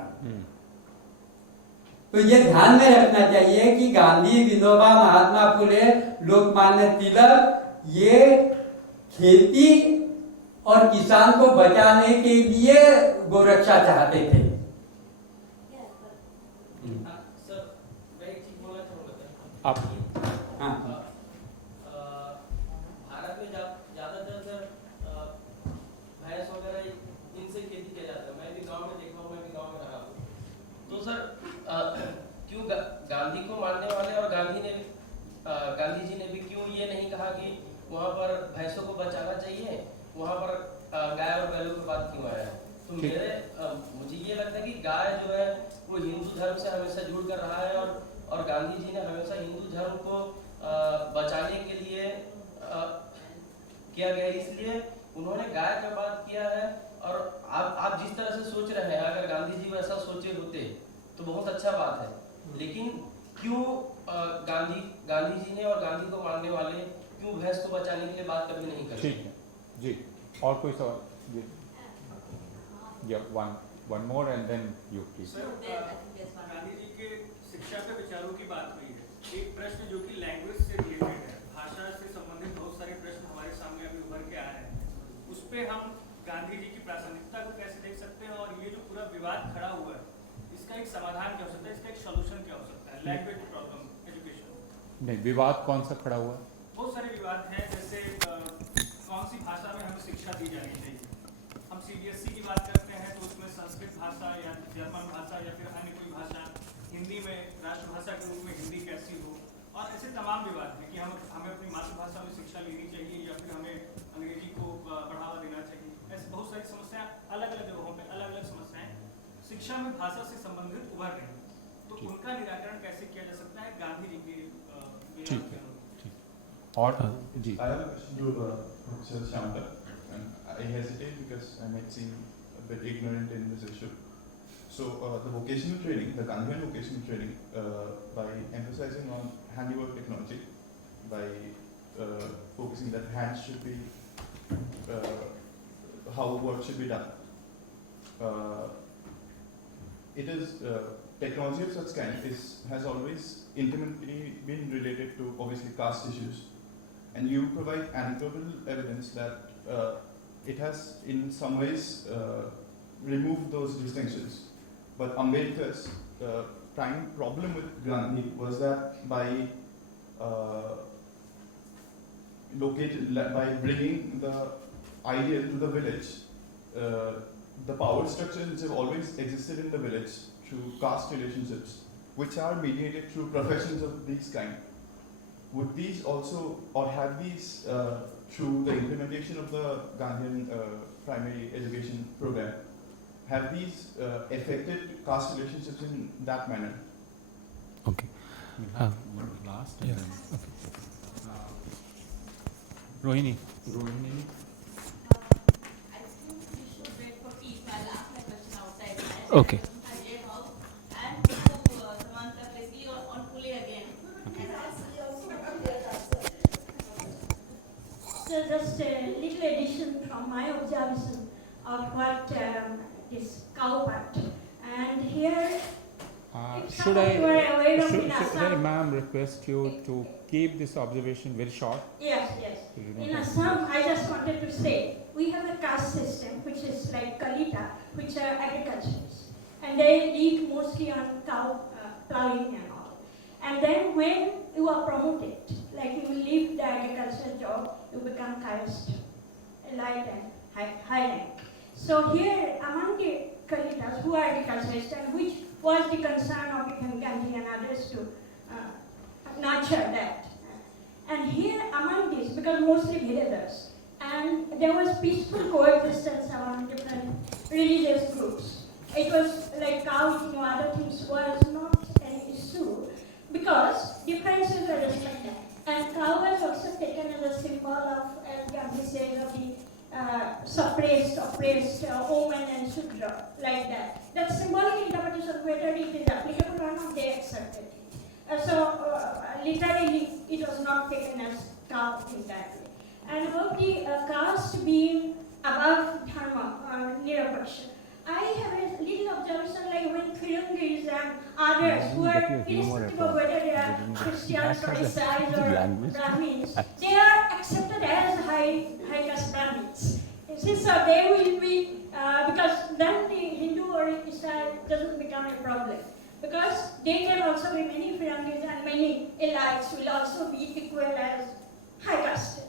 तो ये ध्यान में रखना चाहिए कि गांधी, विनोबा, महात्मा फुले, लोकमान्य तिलक ये खेती और किसान को बचाने के लिए गोरक्षा चाहते थे। सर मैं एक चीज बोलना चाहूँगा आप हाँ, भारत में ज्यादातर सर भैंस वगैरह इनसे खेती किया जाता है। मैं भी गांव में देखा हूँ, मैं भी गांव में रहा हूँ। तो सर क्यों गांधी को मानने वाले और गांधी जी ने भी क्यों ये नहीं कहा कि वहाँ पर भैंसों को बचाना चाहिए, वहाँ पर गाय और बैलों की बात क्यों आया है? तो मुझे ये लगता है कि गाय जो है वो हिंदू धर्म से हमेशा जुड़ कर रहा है, और गांधी जी ने हमेशा हिंदू धर्म को बचाने के लिए किया गया, इसलिए उन्होंने गाय का बात किया है। और आप जिस तरह से सोच रहे हैं, अगर गांधी जी वैसा सोचे होते तो बहुत अच्छा बात है, लेकिन क्यों गांधी जी ने और गांधी को मानने वाले क्यों भैंस को बचाने के लिए बात कभी नहीं करते? ठीक है जी। और कोई सवाल? जी, one more and then you please. Gandhi ji के शिक्षा के विचारों की बात हुई है। एक प्रश्न जो कि लैंग्वेज से रिलेटेड है, भाषा से संबंधित बहुत सारे प्रश्न हमारे सामने अभी उभर के आए हैं। उस पे हम गांधी जी की प्रासंगिकता को कैसे देख सकते हैं, और ये जो पूरा विवाद खड़ा हुआ है इसका एक समाधान क्या हो सकता है, इसका एक सोल्यूशन क्या हो सकता है? लैंग्वेज प्रॉब्लम एजुकेशन नहीं, विवाद कौन सा खड़ा हुआ? बहुत सारे विवाद हैं, जैसे कौन सी भाषा में हमें शिक्षा दी जानी चाहिए। हम CBSE की बात करते हैं तो उसमें संस्कृत भाषा या जर्मन भाषा या फिर अन्य कोई भाषा, हिंदी में राष्ट्रभाषा के रूप में हिंदी कैसी हो, और ऐसे तमाम विवाद हैं कि हमें अपनी मातृभाषा में शिक्षा लेनी चाहिए या फिर हमें अंग्रेजी को बढ़ावा देना चाहिए। ऐसी बहुत सारी समस्याएं अलग अलग जगहों पर अलग अलग समस्याएं शिक्षा में भाषा से संबंधित उभर रही हैं। तो उनका निराकरण कैसे किया जा सकता है गांधी जी के ठीक है। और जी, I have a question to Professor Shyamkar, and I hesitate because I might seem a bit ignorant in this issue. So the vocational training, the Gandhian vocational training, by emphasizing on handiwork technology, by focusing that hands should be how work should be done. It is technology of such kind has always intimately been related to obviously caste issues, and you provide anecdotal evidence that it has in some ways removed those distinctions. But Ambedkar's prime problem with Gandhi was that by bringing the ideal to the village, the power structures which have always existed in the village through caste relationships, which are mediated through professions of these kind, would these also, or have these through the implementation of the Gandhian primary education program, have these affected caste relationships in that manner? okay. Last. Yeah. Okay. Rohini. I think we should wait for peace. I'll ask my question outside. Okay. And to Samantha, basically on Pule again. So just a little addition from my observation of what this cow part. And here, if Should some of you are aware of in I, Assam, ma'am, request you to keep this observation very short? yes, in Assam, I just wanted to say, we have a caste system, which is like Kalita, which are agriculturists. And they live mostly on cow plowing and all. And then when you are promoted, like you leave the agricultural job, you become caste, elite and high rank. So here, among the Kalitas who are agriculturists, and which was the concern of Gandhi and others to nurture that. And here among these, because mostly villagers, and there was peaceful coexistence among different religious groups. It was like cow eating or other things was not an issue because differences were respected. And cow was also taken as a symbol of, as Gandhi says, of the suppressed, oppressed woman and Shudra, like that. That symbolic interpretation, whether it is applicable or not, they accepted it. Literally, it was not taken as cow in that way. And about the caste being above dharma, nirapaksha, I have a little observation like when Firungis and others who are irrespective of whether they are Christians or Isais or Brahmins, they are accepted as high caste Brahmins. So they will be, because then the Hindu or Isai doesn't become a problem. Because they can also be many Firungis and many elites will also be equal as high caste.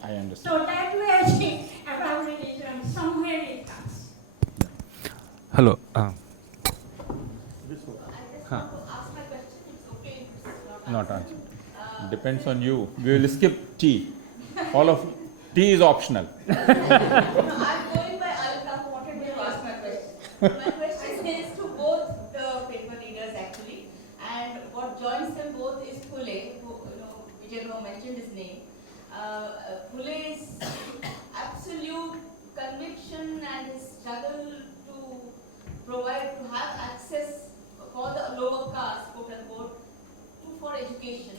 I understand. So that way I think about religion, somewhere it comes. Hello. I just want to ask my question. It's okay if it's Not answered. Depends on you. We will skip tea. All of tea is optional. I'm going by Alka who wanted me to ask my question. My question is to both the paper leaders actually, and what joins them both is Phule, who Vijay mentioned his name. Phule's absolute conviction and his struggle to provide, to have access for the lower caste, quote unquote, for education.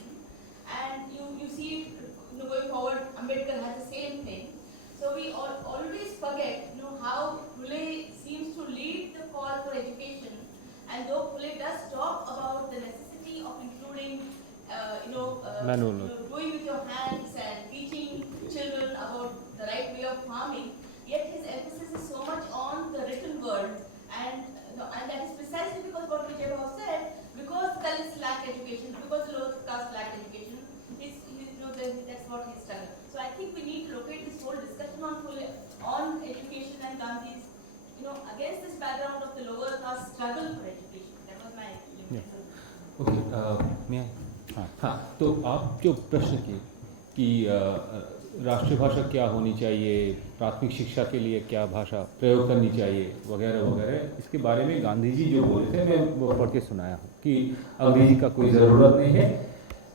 And you see, going forward, Ambedkar has the same thing. So we always forget, how Phule seems to lead the call for education. And though Phule does talk about the necessity of including, doing with your hands and teaching children about the right way of farming, yet his emphasis is so much on the written word. And that is precisely because what Vijay said, because the Dalits lack education, because the lower caste lack education, that's what he struggled. So I think we need to locate this whole discussion on education and Gandhi's, against this background of the lower caste struggle for education. That was my मैं हाँ, तो आप जो प्रश्न किए कि राष्ट्रीय भाषा क्या होनी चाहिए, प्राथमिक शिक्षा के लिए क्या भाषा प्रयोग करनी चाहिए वगैरह वगैरह, इसके बारे में गांधी जी जो बोले थे मैं वो पढ़ के सुनाया हूँ कि अंग्रेजी का कोई ज़रूरत नहीं है,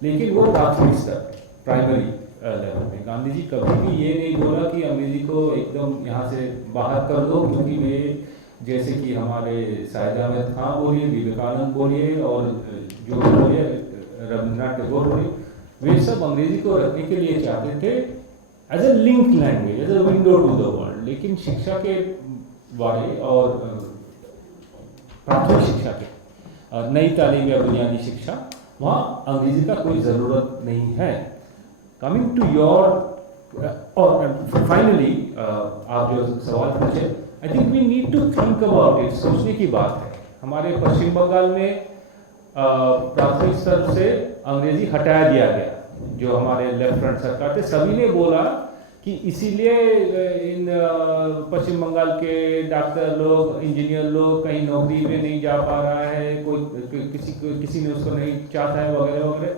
लेकिन वो प्राथमिक स्तर प्राइमरी लेवल पे। गांधी जी कभी भी ये नहीं बोला कि अंग्रेजी को एकदम यहाँ से बाहर कर दो, क्योंकि वे जैसे कि हमारे साहिद अहमद खां बोलिए, विवेकानंद बोलिए और जो बोलिए रविंद्रनाथ टैगोर बोलिए, वे सब अंग्रेजी को रखने के लिए चाहते थे as a link language, as a window to the world. लेकिन शिक्षा के बारे और प्राथमिक शिक्षा के नई तालीम या बुनियादी शिक्षा, वहाँ अंग्रेजी का कोई ज़रूरत नहीं है। कमिंग टू योर और फाइनली आप जो सवाल पूछे, I think we need to think about it, सोचने की बात है। हमारे पश्चिम बंगाल में प्राथमिक स्तर से अंग्रेजी हटाया दिया गया, जो हमारे लेफ्ट फ्रंट सरकार थे, सभी ने बोला कि इसीलिए इन पश्चिम बंगाल के डॉक्टर लोग, इंजीनियर लोग कहीं नौकरी में नहीं जा पा रहा है, कोई किसी ने उसको नहीं चाहता है वगैरह वगैरह।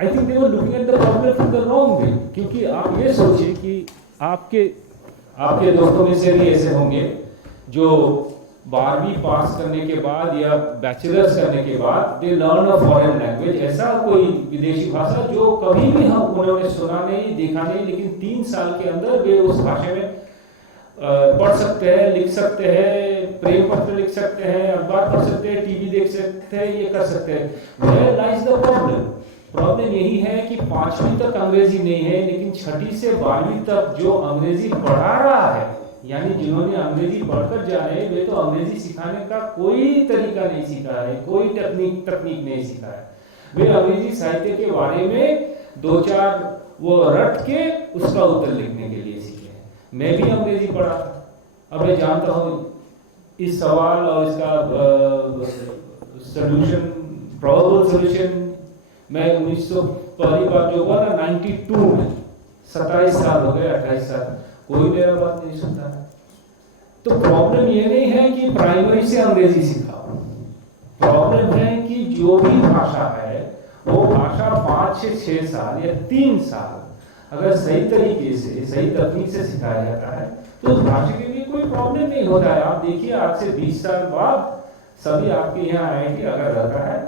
I think they were looking at the problem from the wrong way, क्योंकि आप ये सोचिए कि आपके दोस्तों में से भी ऐसे होंगे जो 12वीं पास करने के बाद या बैचलर्स करने के बाद they learn a foreign language, ऐसा कोई विदेशी भाषा जो कभी भी उन्होंने सुना नहीं, देखा नहीं, लेकिन 3 साल के अंदर वे उस भाषा में पढ़ सकते हैं, लिख सकते हैं, प्रेम पत्र लिख सकते हैं, अखबार पढ़ सकते हैं, टीवी देख सकते हैं, ये कर सकते हैं। वेयर लाइज द प्रॉब्लम यही है कि 5वीं तक अंग्रेजी नहीं है, लेकिन 6ठी से 12वीं तक जो अंग्रेजी पढ़ा रहा है, यानी जिन्होंने अंग्रेजी पढ़कर जा रहे हैं, वे तो अंग्रेजी सिखाने का कोई तरीका नहीं सीखा है, कोई तकनीक नहीं सीखा है। वे अंग्रेजी साहित्य के बारे में 2-4 वो रट के उसका उत्तर लिखने के लिए सीखे हैं। मैं भी अंग्रेजी पढ़ा, अब मैं जानता हूँ इस सवाल और इसका सोल्यूशन, प्रोबेबल सोल्यूशन मैं 1900 पहली बार जो हुआ ना 92 में, 27 साल हो गए, 28 साल, कोई मेरा बात नहीं सुनता है। तो प्रॉब्लम ये नहीं है कि प्राइमरी से अंग्रेजी सिखाओ, प्रॉब्लम है कि जो भी भाषा है वो भाषा 5 से 6 साल या 3 साल अगर सही तरीके से, सही तकनीक से सिखाया जाता है तो उस भाषा के लिए कोई प्रॉब्लम नहीं होता है। आप देखिए आज से 20 साल बाद सभी आपके यहाँ IIT अगर रहता है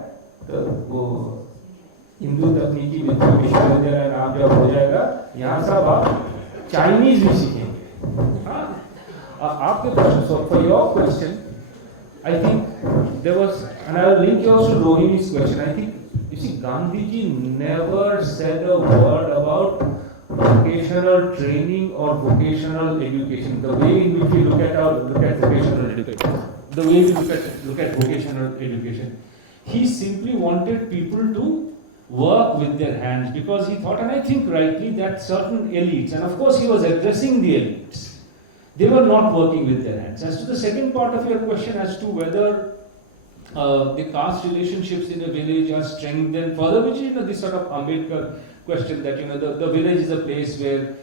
तो वो हिंदू तकनीकी विश्वविद्यालय नाम जब हो जाएगा, यहाँ सब आप चाइनीज भी सीखेंगे। हाँ, आपके प्रश्न, for your question, I think there was, and I will link yours to Rohini's question. I think, you see, Gandhiji never said a word about vocational training or vocational education. The way in which we look at vocational education, the way we look at vocational education, he simply wanted people to work with their hands because he thought, and I think rightly, that certain elites, and of course he was addressing the elites, they were not working with their hands. As to the second part of your question as to whether the caste relationships in a village are strengthened further, which is this sort of Ambedkar question that the village is a place where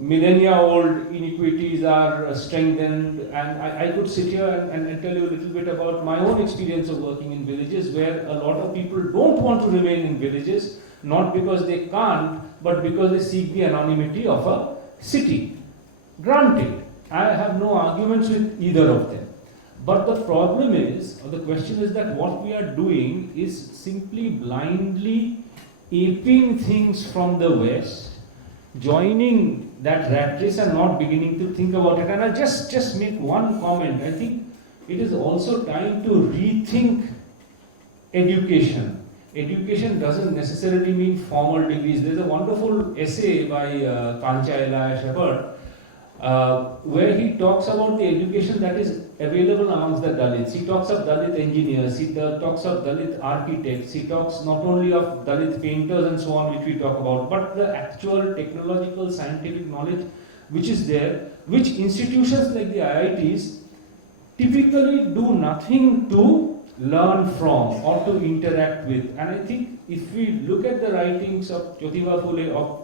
millennia old inequities are strengthened, and I could sit here and tell you a little bit about my own experience of working in villages where a lot of people don't want to remain in villages, not because they can't, but because they seek the anonymity of a city. Granted, I have no arguments with either of them. But the problem is, or the question is that what we are doing is simply blindly aping things from the West, joining that rat race and not beginning to think about it. And I'll just make one comment. I think it is also time to rethink education. Education doesn't necessarily mean formal degrees. There's a wonderful essay by Kancha Elia Shepherd where he talks about the education that is available amongst the Dalits. He talks of Dalit engineers, he talks of Dalit architects, he talks not only of Dalit painters and so on, which we talk about, but the actual technological, scientific knowledge which is there, which institutions like the IITs typically do nothing to learn from or to interact with. And I think if we look at the writings of Jyotiba Phule, of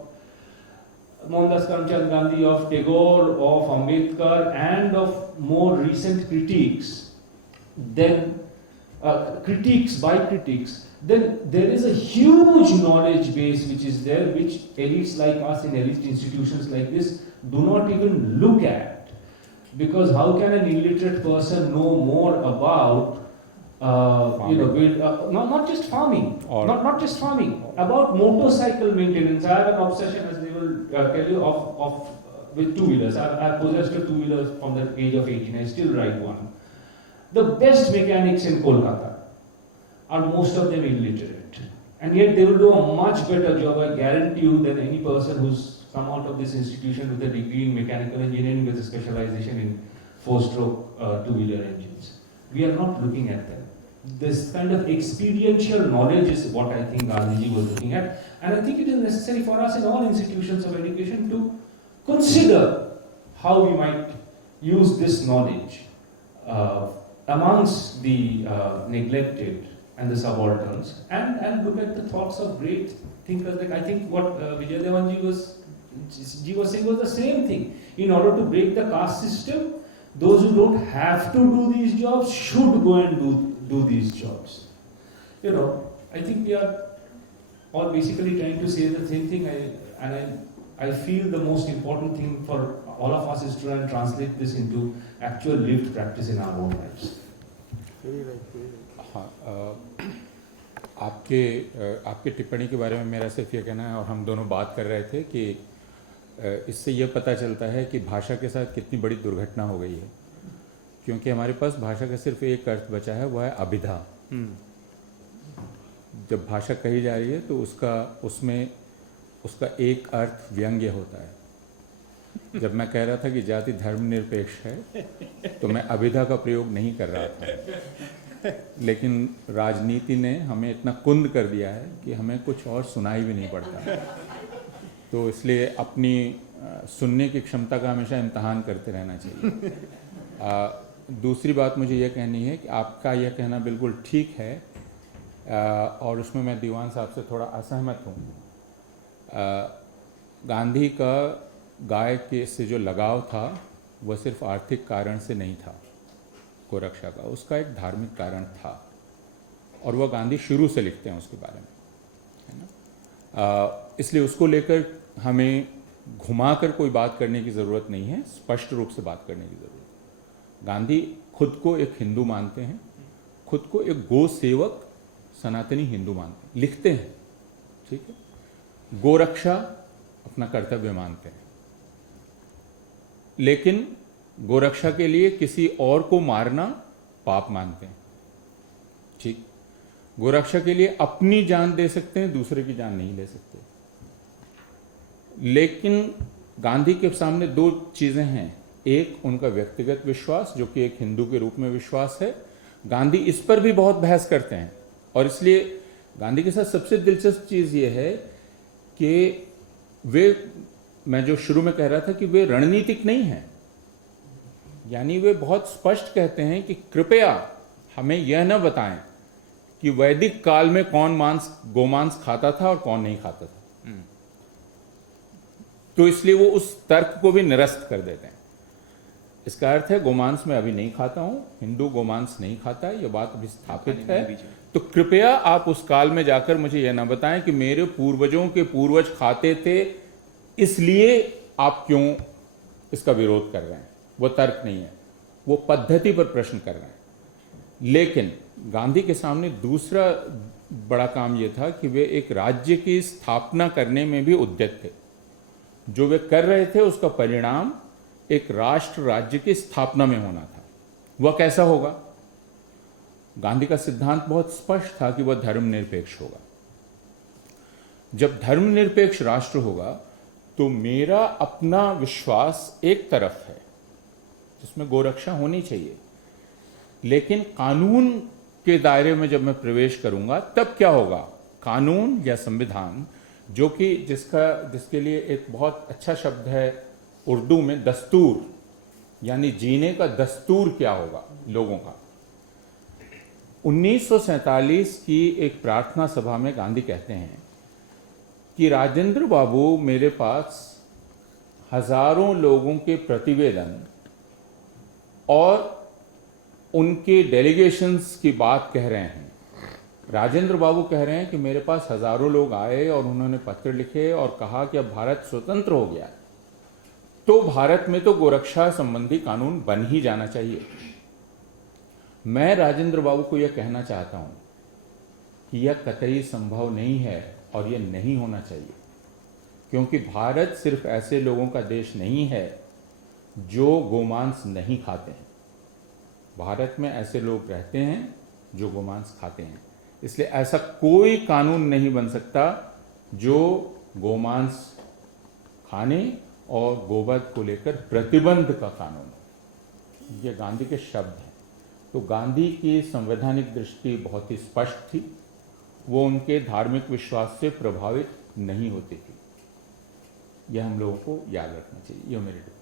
Mohandas Karamchand Gandhi, of Tagore, of Ambedkar, and of more recent critiques, then critiques by critics, then there is a huge knowledge base which is there, which elites like us in elite institutions like this do not even look at. Because how can an illiterate person know more about not just farming, not just farming, about motorcycle maintenance? I have an obsession, as they will tell you, of with two-wheelers. I possessed a two-wheeler from the age of 18. I still ride one. The best mechanics in Kolkata are most of them illiterate, and yet they will do a much better job, I guarantee you, than any person who's come out of this institution with a degree in mechanical engineering with a specialization in four-stroke two-wheeler engines. We are not looking at them. This kind of experiential knowledge is what I think Gandhiji was looking at, and I think it is necessary for us in all institutions of education to consider how we might use this knowledge amongst the neglected and the subalterns, and look at the thoughts of great thinkers. Like I think what Vijay Devanji was saying was the same thing. In order to break the caste system, those who don't have to do these jobs should go and do these jobs. I think we are all basically trying to say the same thing, I feel the most important thing for all of us is to try and translate this into actual lived practice in our own lives. आपके टिप्पणी के बारे में मेरा सिर्फ ये कहना है, और हम दोनों बात कर रहे थे कि इससे ये पता चलता है कि भाषा के साथ कितनी बड़ी दुर्घटना हो गई है, क्योंकि हमारे पास भाषा का सिर्फ एक अर्थ बचा है, वह है अभिधा। जब भाषा कही जा रही है तो उसका एक अर्थ व्यंग्य होता है। जब मैं कह रहा था कि जाति धर्मनिरपेक्ष है तो मैं अभिधा का प्रयोग नहीं कर रहा था, लेकिन राजनीति ने हमें इतना कुंद कर दिया है कि हमें कुछ और सुनाई भी नहीं पड़ता। तो इसलिए अपनी सुनने की क्षमता का हमेशा इम्तहान करते रहना चाहिए। दूसरी बात मुझे ये कहनी है कि आपका यह कहना बिल्कुल ठीक है, और उसमें मैं दीवान साहब से थोड़ा असहमत हूँ। गांधी का गाय के से जो लगाव था वह सिर्फ आर्थिक कारण से नहीं था, गोरक्षा का, उसका एक धार्मिक कारण था, और वह गांधी शुरू से लिखते हैं उसके बारे में, है ना। इसलिए उसको लेकर हमें घुमाकर कोई बात करने की ज़रूरत नहीं है, स्पष्ट रूप से बात करने की ज़रूरत है। गांधी खुद को एक हिंदू मानते हैं, खुद को एक गो सेवक सनातनी हिंदू मानते हैं, लिखते हैं, ठीक है। गोरक्षा अपना कर्तव्य मानते हैं, लेकिन गोरक्षा के लिए किसी और को मारना पाप मानते हैं, ठीक। गोरक्षा के लिए अपनी जान दे सकते हैं, दूसरे की जान नहीं ले सकते। लेकिन गांधी के सामने दो चीजें हैं, एक उनका व्यक्तिगत विश्वास जो कि एक हिंदू के रूप में विश्वास है। गांधी इस पर भी बहुत बहस करते हैं, और इसलिए गांधी के साथ सबसे दिलचस्प चीज ये है कि वे, मैं जो शुरू में कह रहा था कि वे रणनीतिक नहीं हैं, यानी वे बहुत स्पष्ट कहते हैं कि कृपया हमें यह न बताएं कि वैदिक काल में कौन गोमांस खाता था और कौन नहीं खाता था। तो इसलिए वो उस तर्क को भी निरस्त कर देते हैं। इसका अर्थ है गोमांस मैं अभी नहीं खाता हूं, हिंदू गोमांस नहीं खाता, यह बात अभी स्थापित है। तो कृपया आप उस काल में जाकर मुझे यह ना बताएं कि मेरे पूर्वजों के पूर्वज खाते थे, इसलिए आप क्यों इसका विरोध कर रहे हैं। वो तर्क नहीं है, वो पद्धति पर प्रश्न कर रहे हैं। लेकिन गांधी के सामने दूसरा बड़ा काम यह था कि वे एक राज्य की स्थापना करने में भी उद्यत थे। जो वे कर रहे थे उसका परिणाम एक राष्ट्र राज्य की स्थापना में होना था। वह कैसा होगा? गांधी का सिद्धांत बहुत स्पष्ट था कि वह धर्मनिरपेक्ष होगा। जब धर्मनिरपेक्ष राष्ट्र होगा तो मेरा अपना विश्वास एक तरफ है जिसमें गोरक्षा होनी चाहिए, लेकिन कानून के दायरे में जब मैं प्रवेश करूंगा तब क्या होगा? कानून या संविधान, जो कि जिसके लिए एक बहुत अच्छा शब्द है उर्दू में दस्तूर, यानी जीने का दस्तूर क्या होगा लोगों का। 1947 की एक प्रार्थना सभा में गांधी कहते हैं कि राजेंद्र बाबू मेरे पास हजारों लोगों के प्रतिवेदन और उनके डेलीगेशंस की बात कह रहे हैं। राजेंद्र बाबू कह रहे हैं कि मेरे पास हजारों लोग आए और उन्होंने पत्र लिखे और कहा कि अब भारत स्वतंत्र हो गया, तो भारत में तो गोरक्षा संबंधी कानून बन ही जाना चाहिए। मैं राजेंद्र बाबू को यह कहना चाहता हूं कि यह कतई संभव नहीं है और यह नहीं होना चाहिए, क्योंकि भारत सिर्फ ऐसे लोगों का देश नहीं है जो गोमांस नहीं खाते हैं। भारत में ऐसे लोग रहते हैं जो गोमांस खाते हैं, इसलिए ऐसा कोई कानून नहीं बन सकता जो गोमांस खाने और गोवध को लेकर प्रतिबंध का कानून। ये गांधी के शब्द हैं। तो गांधी की संवैधानिक दृष्टि बहुत ही स्पष्ट थी, वो उनके धार्मिक विश्वास से प्रभावित नहीं होती थी। यह हम लोगों को याद रखना चाहिए। यह मेरी टिप्पणी।